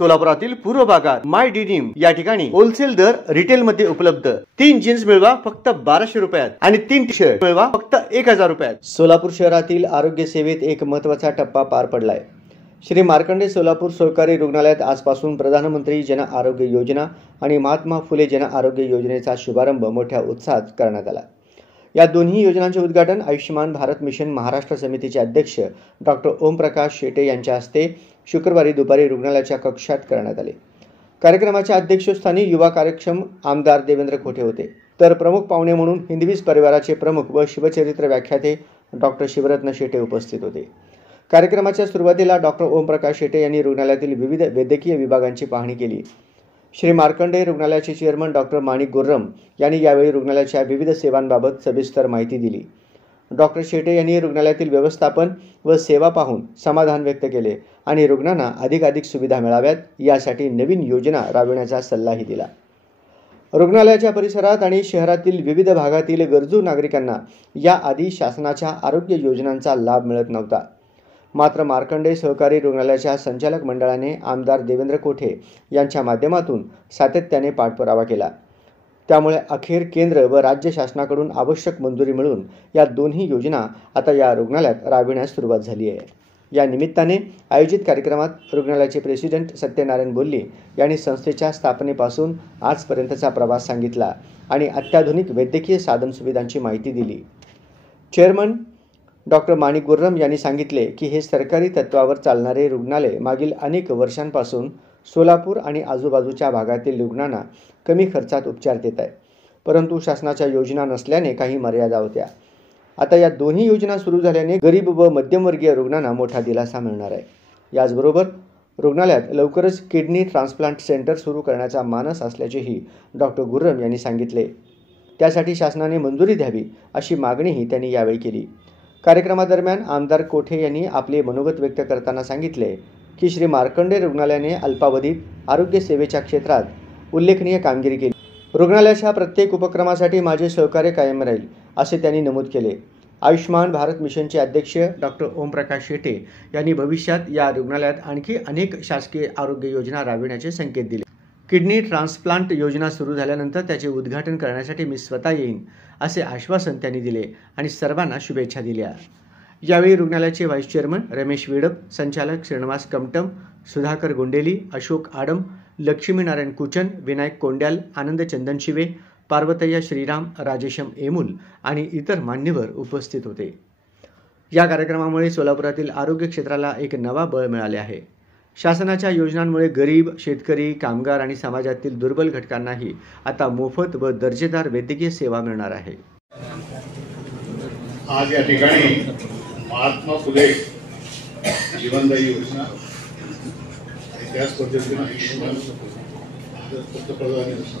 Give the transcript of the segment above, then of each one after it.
सोलापुरातील पूर्व भागात माय डिनिम या ठिकाणी होलसेल दर रिटेल मध्ये उपलब्ध। 3 जीन्स मिळवा फक्त 1200 रुपयात आणि 3 टी शर्ट मिळवा फक्त 1000 रुपयात। सोलापूर शहरातील आरोग्य सेवेत एक महत्त्वाचा टप्पा पार पडलाय। श्री मार्कंडे सोलापूर सरकारी रुग्णालयात आजपासून प्रधानमंत्री जन आरोग्य योजना आणि महात्मा फुले जन आरोग्य योजनेचा शुभारंभ मोठ्या उत्साहात करण्यात आला। या दोन्ही योजनांचे उद्घाटन आयुष्यमान भारत मिशन महाराष्ट्र समितीचे अध्यक्ष डॉक्टर ओमप्रकाश शेटे यांच्या हस्ते शुक्रवारी दुपारी रुग्णालयाच्या कक्षात करण्यात आले। कार्यक्रमाच्या अध्यक्षस्थानी युवा कार्यक्षम आमदार देवेंद्र कोठे होते, तर प्रमुख पाहुणे म्हणून हिंदवीज परिवाराचे प्रमुख व शिवचरित्र व्याख्याते डॉक्टर शिवरत्न शेटे उपस्थित होते। कार्यक्रमाच्या सुरुवातीला डॉक्टर ओमप्रकाश शेटे यांनी रुग्णालयातील विविध वैद्यकीय विभागांची पाहणी केली। श्री मार्कंडे रुग्णालयाचे चेअरमन डॉक्टर माणिक गुर्रम यांनी यावेळी रुग्णालयाच्या विविध सेवांबाबत सविस्तर माहिती दिली। डॉक्टर शेटे यांनी रुग्णालयातील व्यवस्थापन व सेवा पाहून समाधान व्यक्त केले आणि रुग्णांना अधिकाधिक सुविधा मिळाव्यात यासाठी नवीन योजना राबविण्याचा सल्लाही दिला। रुग्णालयाच्या परिसरात आणि शहरातील विविध भागातील गरजू नागरिकांना याआधी शासनाच्या आरोग्य योजनांचा लाभ मिळत नव्हता। मात्र मार्कंडे सहकारी रुग्णालयाच्या संचालक मंडळाने आमदार देवेंद्र कोठे यांच्या माध्यमातून सातत्याने पाठपुरावा केला। त्यामुळे अखेर केंद्र व राज्य शासनाकडून आवश्यक मंजुरी मिळून या दोन्ही योजना आता या रुग्णालयात राबविण्यास सुरुवात झाली आहे। या निमित्ताने आयोजित कार्यक्रमात रुग्णालयाचे प्रेसिडेंट सत्यनारायण बोल्ली यांनी संस्थेच्या स्थापनेपासून आजपर्यंतचा प्रवास सांगितला आणि अत्याधुनिक वैद्यकीय साधनसुविधांची माहिती दिली। चेअरमन डॉक्टर माणिक गुर्रम यांनी सांगितले की हे सरकारी तत्वावर चालणारे रुग्णालय मागील अनेक वर्षांपासून सोलापूर आणि आजूबाजूच्या भागातील रुग्णांना कमी खर्चात उपचार देत आहे, परंतु शासनाच्या योजना नसल्याने काही मर्यादा होत्या। आता या दोन्ही योजना सुरू झाल्याने गरीब व मध्यमवर्गीय रुग्णांना मोठा दिलासा मिळणार आहे। याचबरोबर रुग्णालयात लवकरच किडनी ट्रान्सप्लांट सेंटर सुरू करण्याचा मानस असल्याचेही डॉक्टर गुर्रम यांनी सांगितले। त्यासाठी शासनाने मंजुरी द्यावी अशी मागणीही त्यांनी यावेळी केली। कार्यक्रमादरम्यान आमदार कोठे यांनी आपले मनोगत व्यक्त करताना सांगितले की श्री मार्कंडे रुग्णालयाने अल्पावधीत आरोग्य सेवेच्या क्षेत्रात उल्लेखनीय कामगिरी केली। रुग्णालयाच्या प्रत्येक उपक्रमासाठी माझे सहकार्य कायम राहील असे त्यांनी नमूद केले। आयुष्यमान भारत मिशनचे अध्यक्ष डॉक्टर ओमप्रकाश शेटे यांनी भविष्यात या रुग्णालयात आणखी अनेक शासकीय आरोग्य योजना राबविण्याचे संकेत दिले। किडनी ट्रान्सप्लांट योजना सुरू झाल्यानंतर त्याचे उद्घाटन करण्यासाठी मी स्वतः येईन असे आश्वासन त्यांनी दिले आणि सर्वांना शुभेच्छा दिल्या। यावेळी रुग्णालयाचे व्हाईस चेअरमन रमेश वेडप, संचालक श्रीनिवास कमटम, सुधाकर गोंडेली, अशोक आडम, लक्ष्मीनारायण कुचन, विनायक कोंड्याल, आनंद चंदनशिवे, पार्वतय्या श्रीराम, राजेशम एमुल आणि इतर मान्यवर उपस्थित होते। या कार्यक्रमामुळे सोलापुरातील आरोग्य क्षेत्राला एक नवा बळ मिळाले आहे। शासनाच्या योजनांमुळे गरीब, शेतकरी, कामगार आणि समाजातील दुर्बल घटकांनाही आता मोफत व दर्जेदार वैद्यकीय सेवा मिळणार आहे। आज या ठिकाणी महात्मा फुले जीवनदायी योजना आणि त्याच पद्धतीने आयुष्यमान भारत पंतप्रधान योजना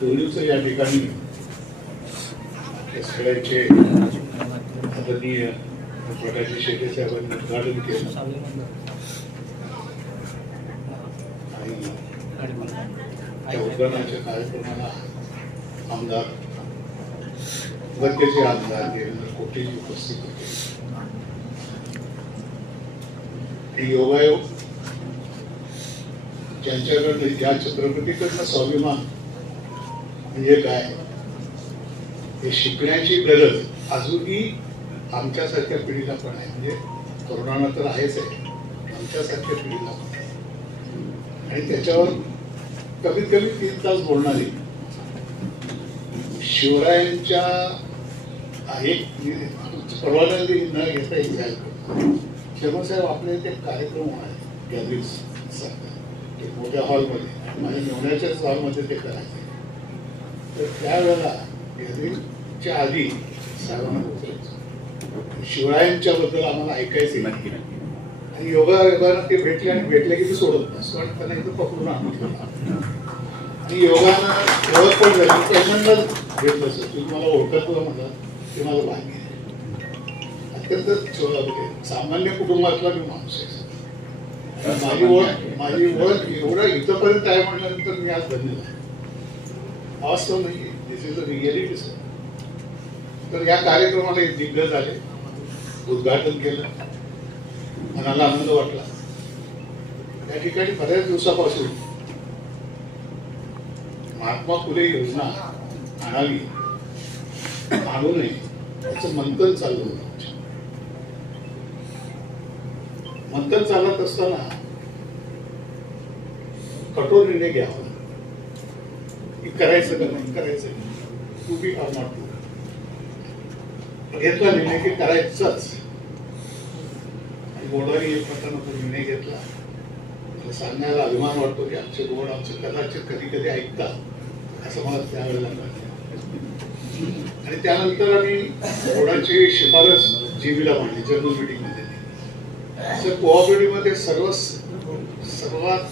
दोन्हीचं या ठिकाणी सगळ्यांचे आदरणीय प्रकाश शेटे साहेबांनी उद्घाटन केलं आणि त्या उद्घाटनाच्या कार्यक्रमाला आमदार वर्गेचे आमदार देवेंद्र कोठेजी उपस्थित होते। योगायोग ज्यांच्याकडनं ज्या छत्रपतीकडनं स्वाभिमान म्हणजे काय हे शिकण्याची गरज अजूनही आमच्यासारख्या पिढीला पण आहे। म्हणजे तरुणांना तर आहेच आहे, आमच्यासारख्या पिढीला पण आहे आणि त्याच्यावर कमीत कमी 3 तास बोलणारी शिवरायांच्या एक परवानगी न घेता एक शर्मासाहेब आपले ते कार्यक्रम आहे गॅलरीज मोठ्या हॉलमध्ये माझ्या मेवण्याच्याच हॉलमध्ये ते करायचे। तर त्यावेळेला गॅलरीच्या आधी साहेबांना शिवरायांच्या बद्दल आम्हाला ऐकायचं नाही आणि योगायोगानं ते भेटले आणि भेटले की ते सोडत नसतो आणि त्यांना इथं पकडून आणून आणि योगानं ओळख पण झाली पहिल्यांदाच भेटलं सर तुम्ही मला ओळखत म्हणलं ते माझं भाग्य आहे। अत्यंत सामान्य कुटुंबातला मी माणूस आहे। माझी ओळख एवढं इथंपर्यंत आहे म्हटल्यानंतर मी आज धन्य झालो। वास्तव नाही, दिस इज अ रिअलिटी सर। तर या कार्यक्रमाला एक दिग्गज आले, उद्घाटन केलं, मनाला आनंद वाटला त्या ठिकाणी बऱ्याच दिवसापासून महात्मा फुले योजना आणावी आणू नये त्याचं मंथन चाललं होतं. मंथन चालत असताना कठोर निर्णय घ्यावा की करायचं का नाही करायचं, to be or not to. घेतला निर्णय की करायचंच. आणि बोर्डाने एकमतानं तो निर्णय घेतला. मला सांगण्याला अभिमान वाटतो की आमचे बोर्ड आमचं कदाचित कधी कधी ऐकतात असं मला त्यावेळेला वाटतं. आणि त्यानंतर आम्ही बोर्डाची शिफारस जीबीला मांडली जनरल मीटिंग मध्ये. कोऑपरेटिव्ह मध्ये सर्वात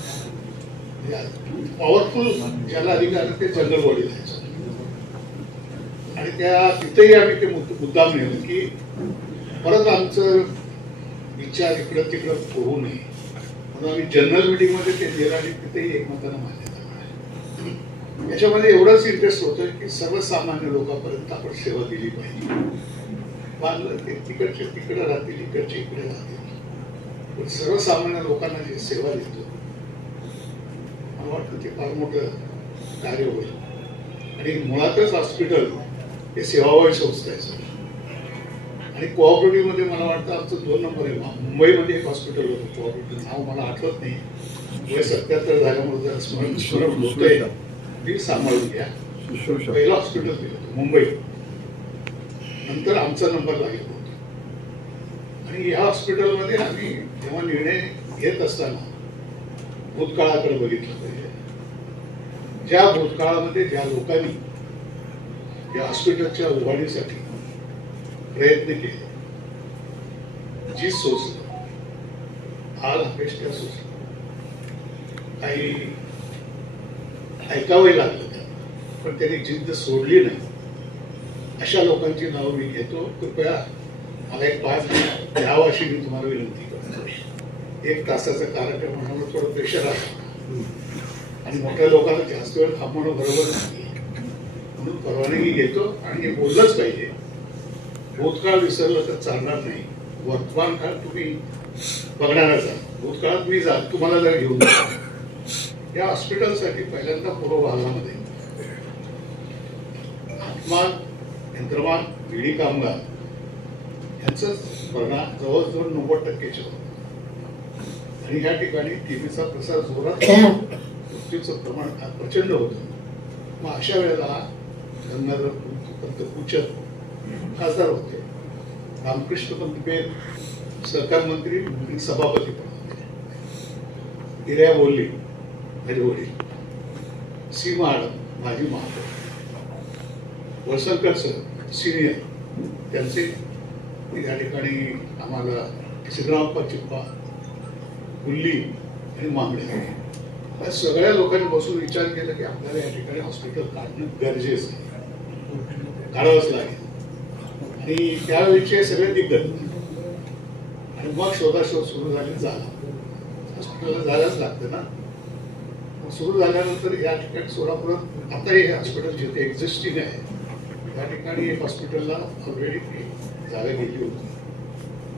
पॉवरफुल ज्याला अधिकार ते जनरल बॉडी द्यायचं. आणि तिथेही आम्ही ते मुद्दाम नेलं की परत आमचं विचार इकडं तिकडं होऊ नये म्हणून आम्ही जनरल मीटिंग मध्ये ते दिलं आणि तिथेही एकमतानं मान्यता मिळाली. याच्यामध्ये एवढंच इंटरेस्ट होतं की सर्वसामान्य लोकांपर्यंत आपण सेवा दिली पाहिजे. मानलं ते तिकडचे तिकडे राहतील, इकडचे इकडे राहतील, पण सर्वसामान्य लोकांना जी सेवा देतो मला वाटतं ते फार मोठं कार्य होईल. आणि मुळातच हॉस्पिटल हे सेवाभावी संस्था आहे सर. आणि कोऑपरेटिव्ह मध्ये मला वाटतं आमचं 2 नंबर आहे. मुंबईमध्ये एक हॉस्पिटल होतं कोऑपरेटिव्ह, नाव मला आठवत नाही. 77 झाल्यामुळे जर स्मरण होतंय ती सांभाळून घ्या. पहिलं हॉस्पिटल दिलं होतं मुंबईत, नंतर आमचा नंबर लागेल होता. आणि या हॉस्पिटलमध्ये आम्ही जेव्हा निर्णय घेत असताना भूतकाळाकडे बघितलं पाहिजे. ज्या भूतकाळामध्ये ज्या लोकांनी या हॉस्पिटलच्या उभारणीसाठी प्रयत्न केले, जी सोसलं, हाल अपेक्षा सोसलं, काही ऐकावे लागलं त्यांना, पण त्यांनी जिद्द सोडली नाही, अशा लोकांची नावं मी घेतो. कृपया मला एक 5 मिनिट द्यावं अशी मी तुम्हाला विनंती करतो. 1 तासाचा कार्यक्रम म्हणून थोडं प्रेशर आहे आणि मोठ्या लोकांना जास्त वेळ थांबवणं बरोबर नाही, म्हणून परवानगी घेतो. आणि हे बोललंच पाहिजे. भूतकाळ विसरलं तर चालणार नाही. वर्तमान काळ तुम्ही बघणारच आहात. भूतकाळात मी तुम्हाला जर घेऊन या हॉस्पिटलसाठी पहिल्यांदा पूर्व भागामध्ये हातमाग, यंत्रमाग, विडी कामगार यांचं भरणा जवळजवळ 90% होतं. आणि या ठिकाणी टीबीचा प्रसार जोरात, मृत्यूचं प्रमाण प्रचंड होतं. मग अशा वेळेला गंगाधर पंत कुचर खासदार होते, रामकृष्ण पंत बेल सहकार मंत्री आणि सभापती पण होते, इरया बोलली माझी वडील, सीमा आडम माझी महापौर, वळसंकर सर सिनियर त्यांचे या ठिकाणी आम्हाला सिद्धरामप्पा चिप्पा, गुल्ली आणि मांगडे या सगळ्या लोकांनी बसून विचार केला की आपल्याला या ठिकाणी हॉस्पिटल काढणं गरजेचं आहे, काढावंच लागेल. आणि त्यावेळीचे सगळे दिग्गज आणि मग शोधाशोध सुरू झाली. झाला हॉस्पिटलला जायलाच लागतं ना. सुरू झाल्यानंतर या ठिकाणी सोलापुरात आता हे हॉस्पिटल जिथे एक्झिस्टिंग आहे त्या ठिकाणी एक हॉस्पिटलला ऑलरेडी जागा गेली होती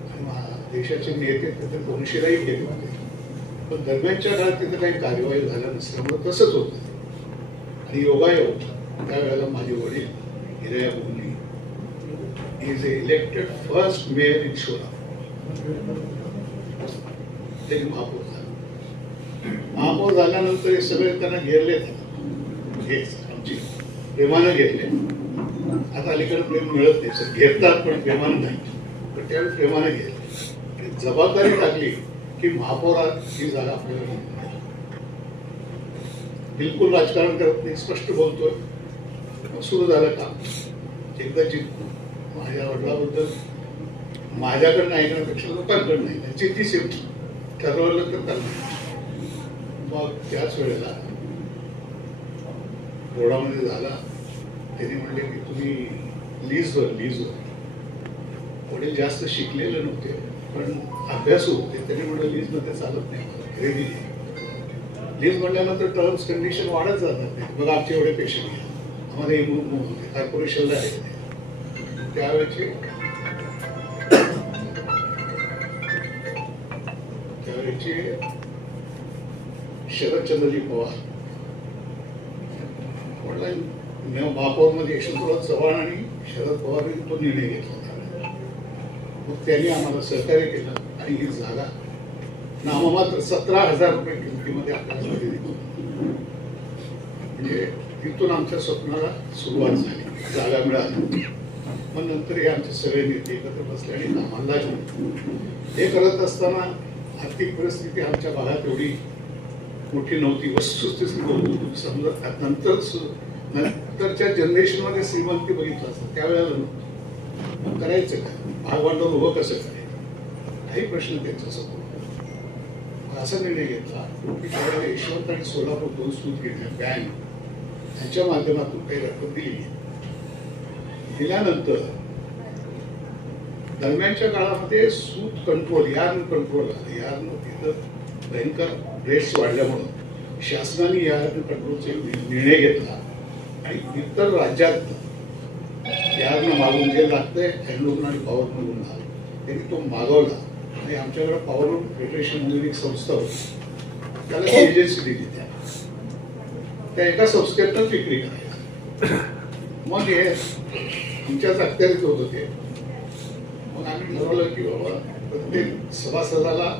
आणि देशाचे नेते तिथे कोणशिराही गेले होते. पण दरम्यानच्या काळात तिथे काही कार्यवाही झाल्या नसल्यामुळे तसंच होतं. आणि योगायोग त्यावेळेला माझे वडील हिरया बोलली is elected first mayor in Solapur. त्यांनी महापौर झाला. महापौर झाल्यानंतर हे सगळे त्यांना घेरले, हेच आमची प्रेमानं घेतले. आता अलीकडे प्रेम मिळत नाही सर, घेतात पण प्रेमानं नाही. पण त्यावेळी प्रेमानं घेतले, जबाबदारी टाकली की महापौरात ही जागा आपल्याला बिलकुल राजकारण करत नाही, स्पष्ट बोलतोय. सुरू झालं काम. एकदा जिंकू माझ्या वडिलाबद्दल माझ्याकडनं ऐकण्यापेक्षा लोकांकडनं ऐकण्याची ती सेफ्टी ठरवलं तर करणार. मग त्याच वेळेला बोर्डामध्ये झाला. त्यांनी म्हणले की तुम्ही लीजवर वडील जास्त शिकलेले नव्हते पण अभ्यासू होते. त्यांनी म्हणलं लीजमध्ये चालत नाही, खरेदी लीज म्हणल्यानंतर टर्म्स कंडिशन वाढत जातात. मग आमचे एवढे पेशंट घ्या, आम्हाला होते कॉर्पोरेशनला आहे. त्यावेळेचे शरदचंद्रजी पवार म्हटलं महापौरमध्ये यशवंतराव चव्हाण आणि शरद पवारांनी तो निर्णय घेतला. मग त्यांनी आम्हाला सहकार्य केलं आणि ही जागा नाममात्र 17,000 रुपये किमतीमध्ये आपल्याला दिली. म्हणजे तिथून आमच्या स्वप्नाला सुरुवात झाली, जागा मिळाली. मग नंतर हे आमचे सगळे नेते एकत्र बसले आणि कामाला हे करत असताना आर्थिक परिस्थिती आमच्या भागात एवढी मोठी नव्हती. वस्तुस्थिती समजत नंतरच्या जनरेशनमध्ये श्रीमंती बघितलं असतं, त्यावेळेला नव्हतं. करायचं काय, भागभांडवल उभं कसं करायचं, काही प्रश्न त्यांच्यासमोर. असा निर्णय घेतला की त्यावेळेला यशवंत आणि सोलापूर 2 सूत घेतल्या, बँक यांच्या माध्यमातून काही रक्कम दिली. दिल्यानंतर दरम्यानच्या काळामध्ये सूत कंट्रोल, यार्न कंट्रोल झालं. यार्न तिथं भयंकर रेट्स वाढल्यामुळं शासनाने यार्न कंट्रोलचा निर्णय घेतला आणि इतर राज्यात यार्न मागून जे लागतंय हँडलूम आणि पॉवर मधून त्यांनी तो मागवला. आणि आमच्याकडे पॉवर फेडरेशन म्हणून एक संस्था होती, त्याला एजन्सी दिली. त्या एका संस्थेतच विक्री करायला. मग हे आमच्याच अखत्यारीत होत होते. मग आम्ही ठरवलं की बाबा प्रत्येक सभासदाला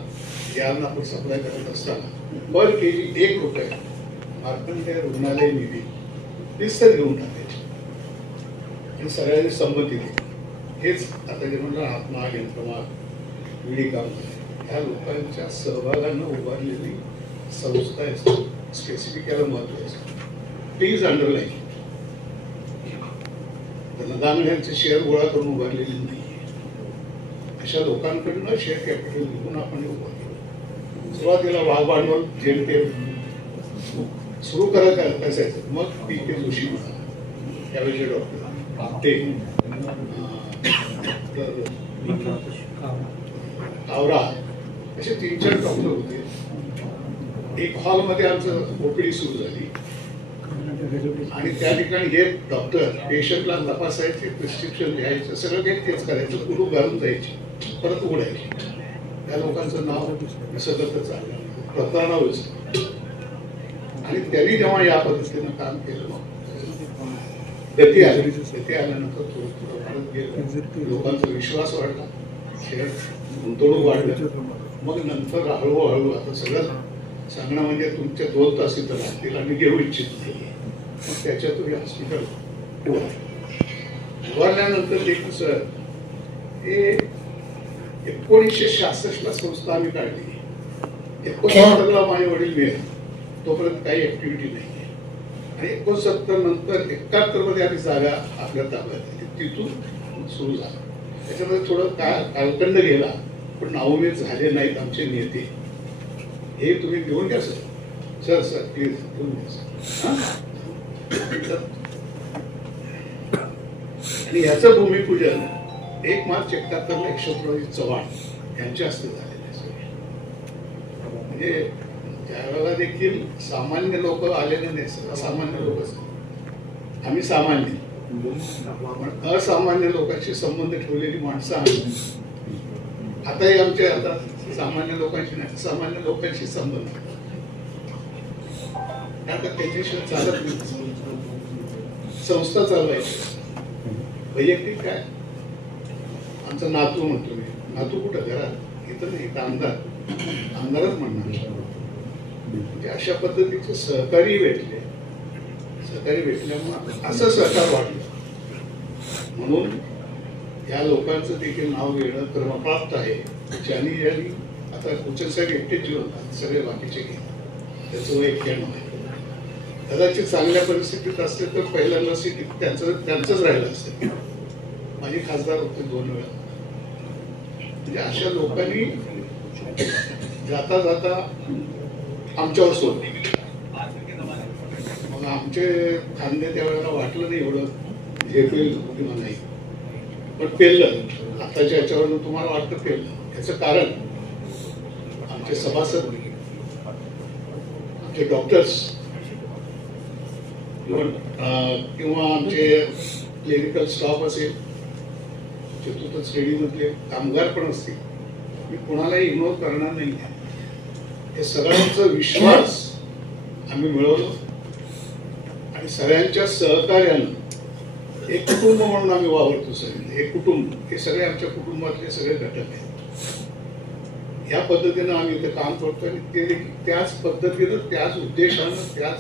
यार्न आपण सप्लाय करत असताना पर केजी 1 रुपये मार्कंडेय रुग्णालय निधी निश्चित घेऊन टाकायची आणि सगळ्यांनी संमती दिली. हेच आता जे म्हणलं हातमाग, यंत्रमाग, विडी काम ह्या लोकांच्या सहभागानं उभारलेली संस्था आहे. स्पेसिफिक याला महत्व आहे. प्लीज अंडरलाईन, धनदानयांचे शेअर गोळा करून उभारलेली नाही. अशा लोकांकडनं शेअर कॅपिटल घेऊन आपण उभारलं. सुरुवातीला भाग भांडवल जेमतेम सुरू करत असायचं. मग पी.के. जोशी म्हणा, त्यावेळेचे डॉक्टर ते आवरा, असे 3-4 डॉक्टर होते. एक हॉलमध्ये आमचं ओपीडी सुरू झाली आणि त्या ठिकाणी हे डॉक्टर पेशंटला तपासायचे, प्रिस्क्रिप्शन लिहायचं, सगळं काही तेच करायचं. कुलूप घालून जायचे, परत उघडायचे. त्या लोकांचं नाव सतत चाललं, प्रतानावच. आणि त्यांनी जेव्हा या पद्धतीनं काम केलं, मग गती आल्यानंतर थोडं थोडं वाढत गेलं. लोकांचा विश्वास वाढला, शेअर गुंतवणूक वाढलं. मग नंतर हळूहळू आता सगळं सांगणं म्हणजे तुमच्या 2 तास इथं लागतील आणि घेऊ इच्छित नाही. मग त्याच्यातून हे हॉस्पिटल उभारल्यानंतर देखील सर हे 1966ला संस्था आम्ही काढली. 69ला माझे वडील मिळाले, तोपर्यंत काही ऍक्टिव्हिटी नाही. आणि 69 नंतर 71 मध्ये आम्ही जागा आपल्या ताब्यात दिली. तिथून सुरू झालं. त्याच्यामध्ये थोडं कालखंड गेला, पण नावमेद झाले नाहीत आमचे नेते. हे तुम्ही घेऊन घ्या सर. सर प्लीज घेऊन घ्या सर. आणि याचं भूमिपूजन 1 मार्च 71ला यशवंतरावजी चव्हाण यांच्या हस्ते झालेलं आहे. म्हणजे त्यावेळेला देखील सामान्य लोक आलेले नाही, असामान्य लोक असतात. आम्ही सामान्य, पण असामान्य लोकांशी संबंध ठेवलेली माणसं आम्ही. आताही आमचे आता सामान्य लोकांशी नाही, सामान्य लोकांशी संबंध, कारण त्याच्याशिवाय चालत नाही. संस्था चालवायची. वैयक्तिक काय, आमचा नातू म्हणतो मी. नातू कुठं घरात, इथं नाही, इथं आमदारच म्हणणार. म्हणजे अशा पद्धतीचे सहकारी भेटले. सहकारी भेटल्यामुळे असं सहकार वाटलं. म्हणून या लोकांचं देखील नाव घेणं क्रमप्राप्त आहे. ज्यांनी आता कुचल साहेब एकटेच जीवन, सगळे बाकीचे घेतात. त्याचं वय 91 आहे. कदाचित चांगल्या परिस्थितीत असते तर पहिल्यांदा सीट त्यांचंच राहिलं असतं. माझे खासदार होते 2 वेळा. म्हणजे अशा लोकांनी जाता जाता आमच्यावर सोडले. मग आमचे खांदे त्यावेळेला वाटलं नाही एवढं झेपेल किंवा नाही, पण पेललं. आताच्या याच्यावरनं तुम्हाला वाटतं पेललं. याचं कारण आमचे सभासद, आमचे डॉक्टर्स किंवा आमचे क्लिनिकल स्टाफ असेल, चतुर्थ श्रेणीमधले कामगार पण असतील, मी कोणालाही इग्नोर करणार नाही. हे सगळ्यांचा विश्वास आम्ही मिळवलं आणि सगळ्यांच्या सहकार्यानं एक कुटुंब म्हणून आम्ही वावरतो. सगळे एक कुटुंब, हे सगळे आमच्या कुटुंबातले सगळे घटक आहेत. या पद्धतीनं आम्ही इथे काम करतो आणि ते त्याच पद्धतीनं, त्याच उद्देशानं, त्याच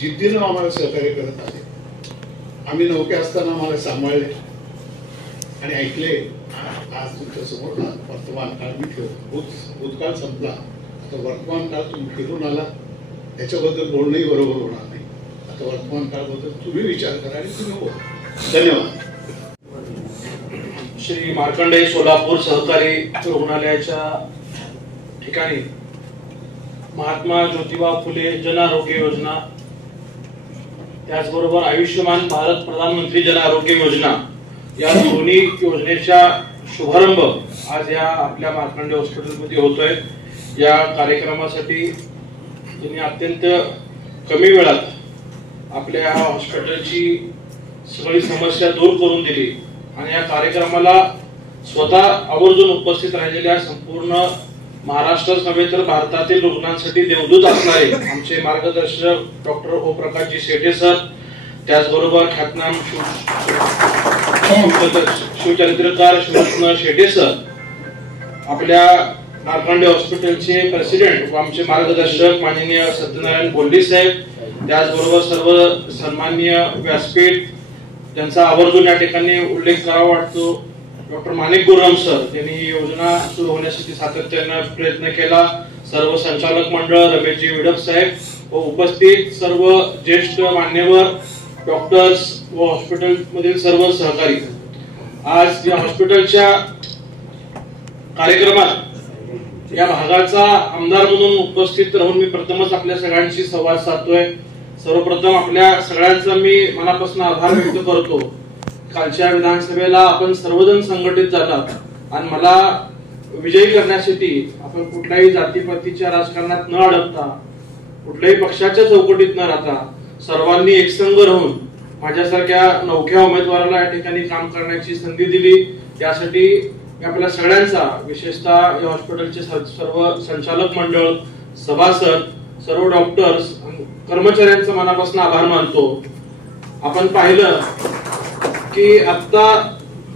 जिद्दीनं आम्हाला सहकार्य करत आले. आम्ही नौके असताना आम्हाला सांभाळले आणि ऐकले. आज तुमच्या समोर वर्तमान काळ मी ठेवतो. भूतकाळ संपला, आता वर्तमान काळ तुम्ही फिरून आला, त्याच्याबद्दल बोलणंही बरोबर होणार नाही. आता वर्तमान काळबद्दल तुम्ही विचार करा आणि तुम्ही बोला. धन्यवाद. श्री मार्कंडेय सोलापूर सहकारी रुग्णालयाच्या ठिकाणी महात्मा ज्योतिबा फुले जन आरोग्य योजना, त्याचबरोबर आयुष्यमान भारत प्रधानमंत्री जन आरोग्य योजना या दोन्ही योजनेचा शुभारंभ आज या आपल्या मार्कंडेय हॉस्पिटलमध्ये होतोय. या कार्यक्रमासाठी त्यांनी अत्यंत कमी वेळात आपल्या हॉस्पिटलची सगळी समस्या दूर करून दिली आणि या कार्यक्रमाला स्वतः आवर्जून उपस्थित राहिलेल्या संपूर्ण महाराष्ट्रच नव्हे तर भारतातील रुग्णांसाठी देवदूत असणारे आमचे मार्गदर्शक डॉक्टर ओप्रकाशजी शेटे सर, त्याचबरोबर ख्यातनाम शिवचरित्रकार शिवरत्न शेटे सर, आपल्या मार्कंडेय हॉस्पिटलचे प्रेसिडेंट व आमचे मार्गदर्शक माननीय सत्यनारायण बोल्ली साहेब, त्याचबरोबर सर्व सन्माननीय व्यासपीठ ज्यांचा आवर्जून या ठिकाणी उल्लेख करावा वाटतो, डॉक्टर माणिक गुर्रम सर, यांनी ही योजना सुरू होण्यासाठी सातत्यानं प्रयत्न केला, सर्व संचालक मंडळ, रमेशजी विडप साहेब व उपस्थित सर्व ज्येष्ठ मान्यवर डॉक्टर्स व हॉस्पिटल मधील सर्व सहकारी. आज या हॉस्पिटलच्या कार्यक्रमात या भागाचा आमदार म्हणून उपस्थित राहून मी प्रथमच आपल्या सगळ्यांशी संवाद साधतोय. सर्वप्रथम आपल्या सगळ्यांचा मी मनापासून आभार व्यक्त करतो. कालच्या विधानसभेला आपण सर्वजण संघटित झालात आणि मला विजयी करण्यासाठी आपण कुठल्याही जातीपातीच्या राजकारणात न अडकता, कुठल्याही पक्षाच्या चौकटीत न राहता सर्वांनी एकसंघ राहून माझ्यासारख्या नवख्या उमेदवाराला या ठिकाणी काम करण्याची संधी दिली. त्यासाठी मी आपल्या सगळ्यांचा, विशेषतः या हॉस्पिटलचे सर्व संचालक मंडळ, सभासद, सर्व डॉक्टर्स, कर्मचाऱ्यांचा मनापासून आभार मानतो. आपण पाहिलं की आता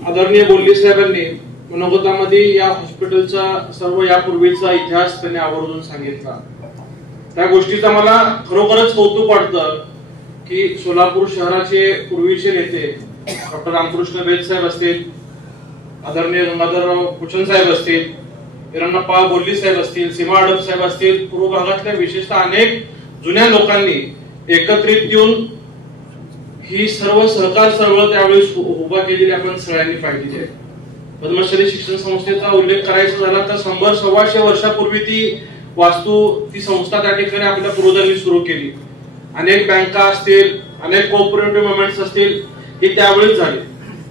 आदरणीय बोल्ली साहेबांनी मनोगतामध्ये या हॉस्पिटलचा सर्व यापूर्वीचा इतिहास त्यांनी आवर्जून सांगितला. त्या गोष्टीचा मला खरोखरच कौतुक वाटतं की सोलापूर शहराचे पूर्वीचे नेते डॉक्टर रामकृष्ण बेद साहेब असतील, आदरणीय गंगाधरराव कुचन साहेब असतील, हिरण्णप्पा बोल्ली साहेब असतील, सीमा अडप साहेब असतील, पूर्व भागातल्या विशेषतः अनेक जुन्या लोकांनी एकत्रित येऊन ही सर्व सहकार चळवळ त्यावेळेस उभा केलेली आपण सगळ्यांनी पाहिली आहे. पद्मश्री शिक्षण संस्थेचा उल्लेख करायचा झाला तर 100-125 वर्षापूर्वी ती संस्था त्या ठिकाणी आपल्या पूर्वजांनी सुरू केली. अनेक बँका असतील, अनेक कोऑपरेटिव्ह मुवमेंट्स असतील, हे त्यावेळेस झाले.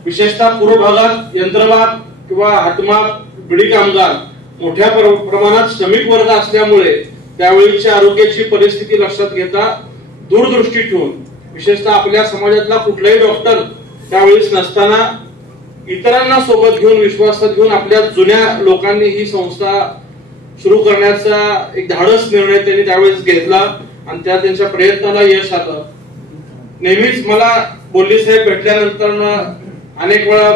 विशेषतः पूर्व भागात यंत्रमाग किंवा हातमाग, बिडी कामगार मोठ्या प्रमाणात श्रमिक वर्ग असल्यामुळे त्यावेळीची आरोग्याची परिस्थिती लक्षात घेता दूरदृष्टी ठेवून विशेषतः आपल्या समाजातला कुठलाही डॉक्टर त्यावेळेस नसताना इतरांना सोबत घेऊन, विश्वासात घेऊन आपल्या जुन्या लोकांनी ही संस्था सुरू करण्याचा एक धाडस निर्णय त्यांनी त्यावेळेस घेतला आणि त्यांच्या प्रयत्नाला यश आलं. नेहमीच मला बोल्ली साहेब भेटल्यानंतर अनेक वेळा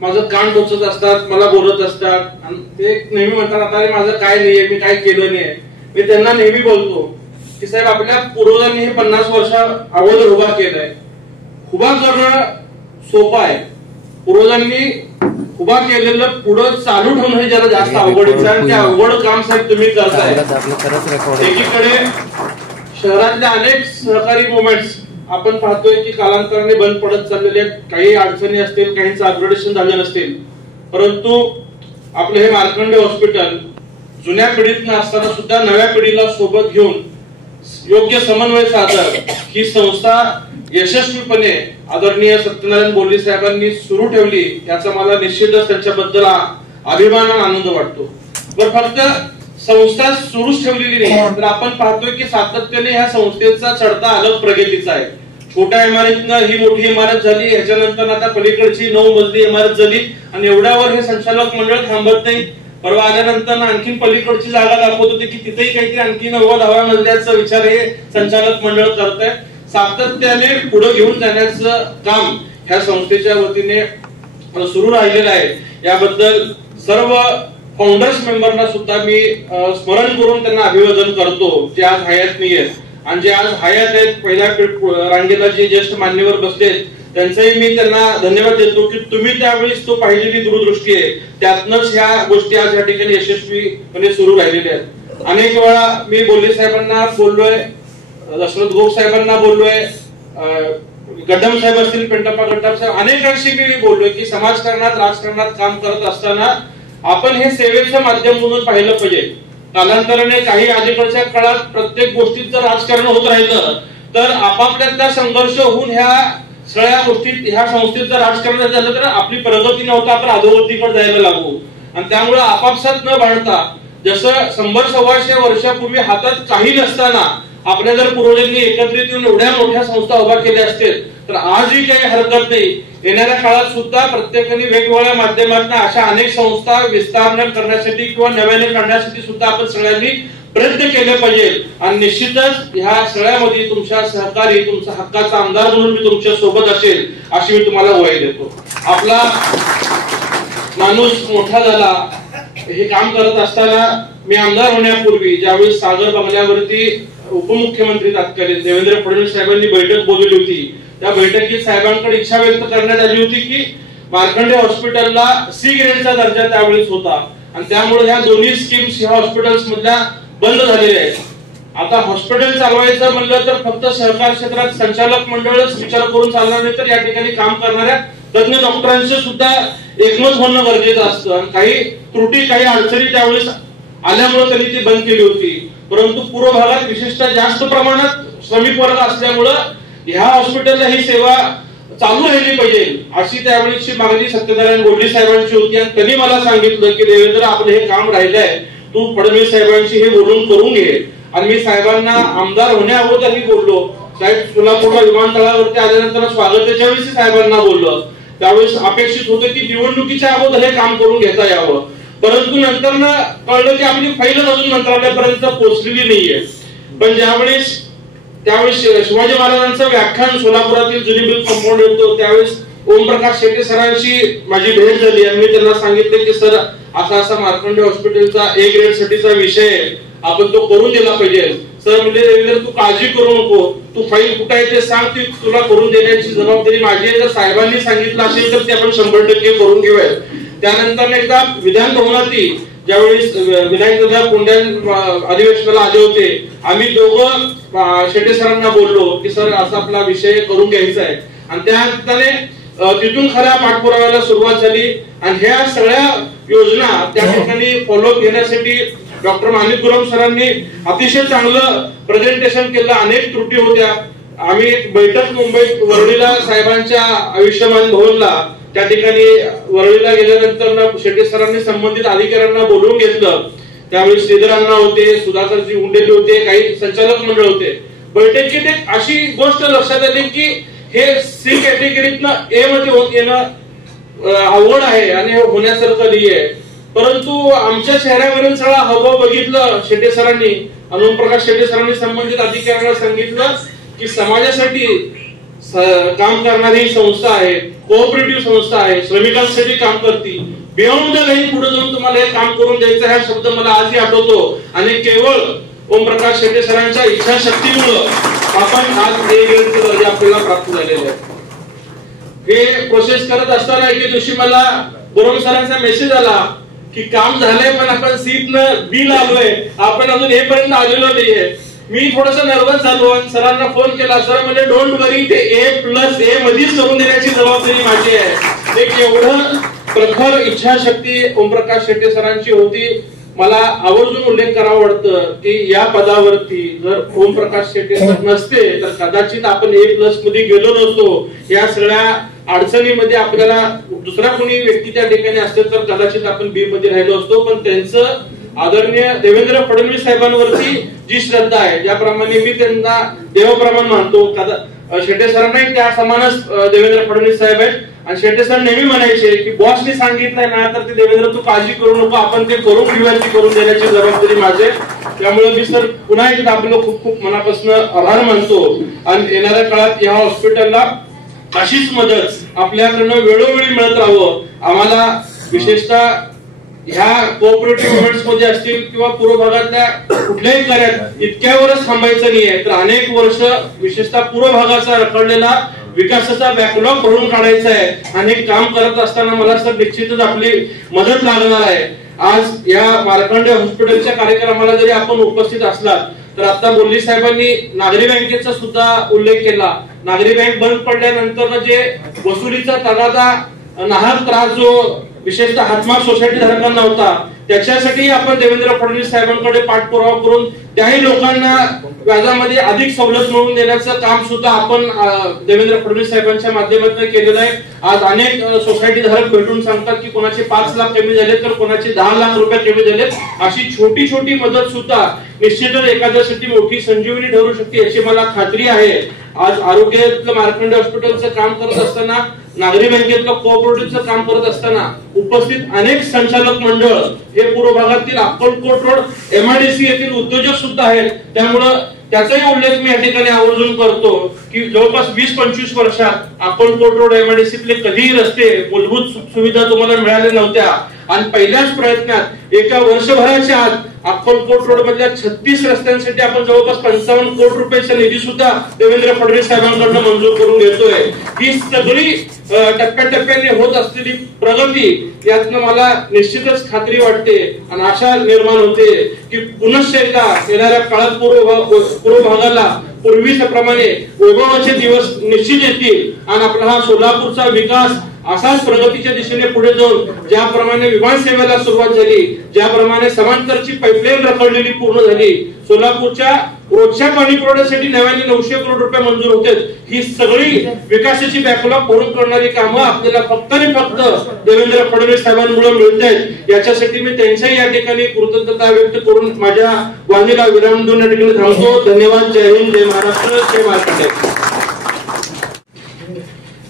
माझं कान टोचत असतात, मला बोलत असतात आणि ते नेहमी म्हणतात अरे माझं काय नाहीये, मी काय केलं नाही. मी त्यांना नेहमी बोलतो की साहेब आपल्या पूर्वजांनी हे 50 वर्ष अगोदर उभा केलंय. उभा करणं सोपं आहे, पूर्वजांनी उभा केलेलं पुढं चालू ठेवणं हे ज्याला जास्त अवघडीचं आहे. ते अवघड काम साहेब तुम्ही करताय. एकीकडे शहरातल्या अनेक सहकारी मुवमेंट्स आपण पाहतोय की कालांतराने बंद पडत चाललेले आहेत. काही अडचणी असतील, काहींचं अपग्रेडेशन झाले नसतील, परंतु आपलं हे मार्कंडेय हॉस्पिटल जुन्या पिढीतनं असताना सुद्धा नव्या पिढीला सोबत घेऊन योग्य समन्वय साधत ही संस्था यशस्वीपणे आदरणीय सत्यनारायण बोल्ली साहेबांनी सुरू ठेवली. याचा मला निश्चितच त्यांच्याबद्दल अभिमान आणि आनंद वाटतो. पण फक्त संस्था सुरूच ठेवलेली नाही तर आपण पाहतोय की सातत्याने ह्या संस्थेचा चढता आलेख प्रगतीचा आहे. छोट्या इमारतीनं ही मोठी इमारत झाली, ह्याच्यानंतर आता पलीकडची 9 मजली इमारत झाली आणि एवढ्यावर हे संचालक मंडळ थांबत नाही. परवा आल्यानंतर आणखी पलीकडची जागा दाखवत होते की तिथेही काहीतरी आणखी 9-10व्या मजल्याचा विचार हे संचालक मंडळ करत आहे. सातत्याने पुढे घेऊन जाण्याचं काम ह्या संस्थेच्या वतीने सुरू राहिलेलं आहे. याबद्दल सर्व फाउंडर्स मेंबरना सुद्धा मी स्मरण करून त्यांना अभिवादन करतो, जे आज हयात नाही आहेत. आणि जे आज हयात आहेत, पहिल्या रांगेला जे ज्येष्ठ मान्यवर बसलेत, त्यांचंही मी त्यांना धन्यवाद देतो की तुम्ही त्यावेळेस तो पाहिलेली दूरदृष्टी आहे, त्यातनच ह्या गोष्टी आज या ठिकाणी यशस्वीपणे सुरू राहिलेल्या आहेत. अनेक वेळा मी बोल्ले साहेबांना बोललोय, दशरथ गोप साहेबांना बोललोय, गड्डम साहेब असतील, पेंटप्पा गड्डम साहेब, अनेकांशी मी बोललोय की समाजकारणात राजकारणात काम करत असताना आपण हे सेवेचं माध्यम म्हणून पाहिलं पाहिजे. कालांतराने काही अलीकडच्या काळात प्रत्येक गोष्टीत जर राजकारण होत राहिलं तर आपापल्यातला संघर्ष होऊन ह्या सगळ्या गोष्टीत ह्या संस्थेत जर राजकारण झालं तर आपली प्रगती न होता आपण अधोगतीकडे जायला लागू. आणि त्यामुळे आपापसात न भांडता, जसं 100-125 वर्षापूर्वी हातात काही नसताना आपल्या जर पूर्वजांनी एकत्रित येऊन एवढ्या मोठ्या संस्था उभा केल्या असतील तर आजही काही हरकत नाही. येणाऱ्या काळात सुद्धा प्रत्येकाने वेगवेगळ्या माध्यमातून अशा अनेक संस्था विस्तार करण्यासाठी किंवा नव्याने काढण्यासाठी सुद्धा आपण सगळ्यांनी प्रयत्न केले पाहिजे. आणि निश्चितच ह्या सगळ्यामध्ये तुमच्या सहकारी, तुमचा हक्काचा आमदार म्हणून मी तुमच्या सोबत असेल अशी मी तुम्हाला ग्वाही देतो. आपला माणूस मोठा झाला, हे काम करत असताना मी आमदार होण्यापूर्वी ज्यावेळी सागर बंगल्यावरती उपमुख्यमंत्री तत्कालीन देवेंद्र फडणवीस साहेबांनी बैठक बोलवली होती, त्या बैठकीत साहेबांकडे इच्छा व्यक्त करण्यात आली होती की मार्कंडे हॉस्पिटलला C ग्रेडचा दर्जा त्यावेळेस होता आणि त्यामुळे ह्या दोन्ही स्कीम्स ह्या हॉस्पिटल्स मधल्या बंद झालेल्या आहेत. आता हॉस्पिटल चालवायचं म्हणलं तर फक्त सहकार क्षेत्रात संचालक मंडळच विचार करून चालणार नाही, तर या ठिकाणी काम करणाऱ्या तज्ञ डॉक्टरांचे सुद्धा एकमत होणं गरजेचं असतं. आणि काही त्रुटी, काही अडचणी त्यावेळेस आल्यामुळे त्यांनी ती बंद केली होती. परंतु पूर्व भागात विशेषतः जास्त प्रमाणात श्रमिक वर्ग असल्यामुळं ह्या हॉस्पिटलला ही सेवा चालू राहिली पाहिजे अशी त्यावेळीची मागणी सत्यनारायण गोडली साहेबांची होती. आणि त्यांनी मला सांगितलं की देवेंद्र, आपलं हे काम राहिलंय, तू फडणवीस साहेबांशी हे बोलून करून घे. आणि मी साहेबांना आमदार होण्या अगोदरही बोललो, साहेब सोलापूरला विमानतळावरती आल्यानंतर स्वागताच्या वेळी साहेबांना बोललो, त्यावेळेस अपेक्षित होतं की निवडणुकीच्या अगोदर हे काम करून घेता यावं. परंतु नंतर कळलं की आपली फाईल अजून मंत्रालयापर्यंत पोहोचलेली नाहीये. पण त्यावेळेस शिवाजी महाराजांचं व्याख्यान सोलापुरातील जुनी बिल कंपाऊंड होतो, त्यावेळेस ओमप्रकाश शेट्टे सरांशी माझी भेट झाली आणि मी त्यांना सांगितले की सर, असा मार्कंडे हॉस्पिटलचा A ग्रेड साठीचा विषय आपण तो करून दिला पाहिजे. सर म्हणजे देवेंद्र, तू काळजी करू नको, तू फाईल कुठे आहे ते सांग, ती तुला करून देण्याची जबाबदारी माझी आहे. जर साहेबांनी सांगितलं असेल तर ते आपण 100% करून घेऊया. त्यानंतर एकदा विधान भवनातही ज्यावेळेस विनायक दादा कोंढ्याल अधिवेशनाला आले होते, आम्ही दोघं शेट्टे सरांना बोललो की सर असा आपला विषय करून घ्यायचा आहे. आणि त्या तिथून खऱ्या पाठपुराव्याला सुरुवात झाली. आणि ह्या सगळ्या योजना त्या ठिकाणी फॉलोअप घेण्यासाठी डॉक्टर माणिक गुरव सरांनी अतिशय चांगलं प्रेझेंटेशन केलं. अनेक त्रुटी होत्या. आम्ही एक बैठक मुंबईत वरळीला साहेबांच्या आयुष्यमान भवनला, त्या ठिकाणी वरळीला गेल्यानंतर शेट्टे सरांनी संबंधित अधिकाऱ्यांना बोलवून घेतलं. त्यावेळी श्रीधरांना होते, सुधाकरजी उंडेले होते, काही संचालक मंडळ होते. बैठकीत एक अशी गोष्ट लक्षात आली की हे C कॅटेगरीतनं A मध्ये येणं अवघड आहे आणि होण्यासारखं नाहीये. परंतु आमच्या चेहऱ्यावरील सगळा हावभाव बघितलं शेट्टे सरांनी, ओमप्रकाश शेट्टे सरांनी संबंधित अधिकाऱ्यांना सांगितलं की समाजासाठी काम करणारी संस्था आहे, कोऑपरेटिव्ह संस्था आहे, श्रमिकांसाठी काम करते, बियॉन्ड द लाईन पुढे जाऊन तुम्हाला हे काम करून द्यायचं. हा शब्द मला आजही आठवतो. आणि केवळ ओमप्रकाश शेट्टे सरांच्या इच्छाशक्तीमुळे आपण आज A ग्रेडचा दर्जा आपल्याला प्राप्त झालेला आहे. हे प्रोसेस करत असताना एके दिवशी मला गुरव सरांचा मेसेज आला की काम झालंय पण आपण सीटनं B ला आलोय, आपण अजून A पर्यंत आलेलो नाहीये. मी थोडासा नर्वस झालो आणि सरांना फोन केला. सर म्हणजे डोंट वरी, ते A+A मध्येच करून देण्याची जबाबदारी माझी आहे. एक एवढं प्रखर इच्छाशक्ती ओमप्रकाश शेट्टे सरांची होती. मला आवर्जून उल्लेख करावा वाटतं की या पदावरती जर ओमप्रकाश शेट्टे सर नसते तर कदाचित आपण A+ मध्ये गेलो नसतो. या सगळ्या अडचणीमध्ये आपल्याला दुसरा कोणी व्यक्ती त्या ठिकाणी असते तर कदाचित आपण B मध्ये राहिलो असतो. पण त्यांचं आदरणीय देवेंद्र फडणवीस साहेबांवरती जी श्रद्धा आहे, ज्याप्रमाणे मी त्यांना देवाप्रमाणे मानतो, शेट्टे सरांनाही त्या समानच देवेंद्र फडणवीस साहेब आहेत. आणि शेट्टे सर नेहमी म्हणायचे की बॉसने सांगितलंय ना तर ते देवेंद्र तू काळजी करू नको, आपण ते करून घेऊया, ती करून देण्याची जबाबदारी माझे. त्यामुळे मी सर पुन्हा एकदा आपलं खूप खूप मनापासून आभार मानतो. आणि येणाऱ्या काळात या हॉस्पिटलला अशीच मदत आपल्याकडनं वेळोवेळी मिळत राहावं. आम्हाला विशेषतः ह्या कोऑपरेटिव्ह मुवमेंट्स मध्ये असतील किंवा पूर्व भागातल्या कुठल्याही कार्यात इतक्यावरच थांबायचं नाहीये, तर अनेक वर्ष विशेषतः पूर्व भागाचा रखडलेला विकासाचा बॅकलॉग भरून काढायचा आहे. आणि काम करत असताना मला सर निश्चितच आपली मदत लागणार आहे. आज या मार्कंडे हॉस्पिटलच्या कार्यक्रमाला जरी आपण उपस्थित असलात तर आता बोल्ली साहेबांनी नागरी बँकेचा सुद्धा उल्लेख केला. नागरी बँक बंद पडल्यानंतर जे वसुलीचा तगादा नाहक त्रास जो विशेषतः हातमाग सोसायटी धारकांना होता, त्याच्यासाठी आपण देवेंद्र फडणवीस साहेबांकडे पाठपुरावा करून त्याही लोकांना व्याजामध्ये अधिक सवलत मिळवून देण्याचं काम सुद्धा आपण देवेंद्र फडणवीस साहेबांच्या माध्यमातून केलेलं आहे. आज अनेक सोसायटी धारक भेटून सांगतात की कोणाचे 5 लाख कमी झाले तर कोणाचे 10 लाख रुपये कमी झाले. अशी छोटी छोटी मदत सुद्धा निश्चितच एखाद्यासाठी मोठी संजीवनी ठरू शकते याची मला खात्री आहे. आज आरोग्यातलं मार्कंडे हॉस्पिटलचं काम करत असताना, नागरी बँकेतलं कोऑपरेटिव्हचं काम करत असताना उपस्थित अनेक संचालक मंडळ हे पूर्व भागातील अक्कलकोट रोड MIDC येथील उद्योजक सुद्धा आहेत. त्यामुळं त्याचाही उल्लेख मी या ठिकाणी आवर्जून करतो की जवळपास 20-25 वर्षात अक्कलकोट रोड MIDCतले कधीही रस्ते मूलभूत सुविधा तुम्हाला मिळाल्या नव्हत्या. आणि पहिल्याच प्रयत्नात एका वर्षभराच्या आत अक्कलकोट रोड मधल्या 36 रस्त्यांसाठी आपण जवळपास 55 कोटी रुपयाचा निधी सुद्धा देवेंद्र फडणवीस साहेबांकडून मंजूर करून घेतोय. ही सगळी टप्प्याटप्प्याने होत असलेली प्रगती यातनं मला निश्चितच खात्री वाटते आणि आशा निर्माण होते की पुनश्च एकदा येणाऱ्या काळात पूर्व भागाला पूर्वीप्रमाणे वैभवाचे दिवस निश्चित येतील. आणि आपला हा सोलापूरचा विकास असाच प्रगतीच्या दिशेने पुढे जाऊन ज्याप्रमाणे विमानसेवेला सुरुवात झाली, ज्याप्रमाणे समांतरची पाईपलाईन रखडलेली पूर्ण झाली, सोलापूरच्या रोजच्या पाणी पुरवठ्यासाठी नव्याने 900 करोड रुपये मंजूर होते. ही सगळी विकासाची बॅकलॉग पूर्ण करणारी कामं आपल्याला फक्त आणि फक्त देवेंद्र फडणवीस साहेबांमुळे मिळत आहेत. याच्यासाठी मी त्यांच्याही या ठिकाणी कृतज्ञता व्यक्त करून माझ्या वाणीला विराम देऊन या ठिकाणी थांबतो. धन्यवाद. जय हिंद, जय महाराष्ट्र, जय मार्कंडे.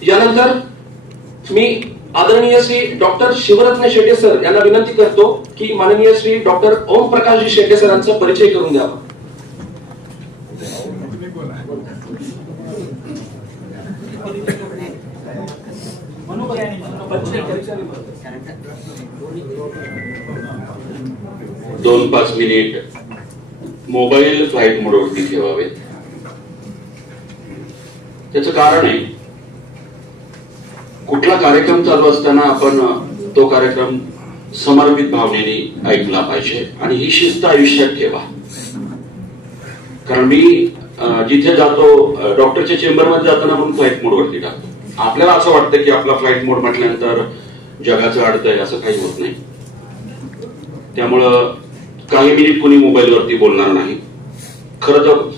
यानंतर मी आदरणीय श्री डॉक्टर शिवरत्न शेट्टे सर यांना विनंती करतो की माननीय श्री डॉक्टर ओम प्रकाशजी शेट्टे सरांचा परिचय करून द्यावा. दोन 5 मिनिट मोबाईल फ्लाईट मोडवरती ठेवावेत. त्याचं कारण आहे, कुठला कार्यक्रम चालू असताना आपण तो कार्यक्रम समर्पित भावनेने ऐकला पाहिजे आणि ही शिस्त आयुष्यात ठेवा. कारण मी जिथे जातो, डॉक्टरच्या चेंबर मध्ये जाताना आपण फ्लाईट मोडवरती टाकतो. आपल्याला असं वाटतं की आपला फ्लाईट मोड म्हटल्यानंतर जगाचं अडतंय, असं काही होत नाही. त्यामुळं काही मिनिट कोणी मोबाईलवरती बोलणार नाही. खरं तर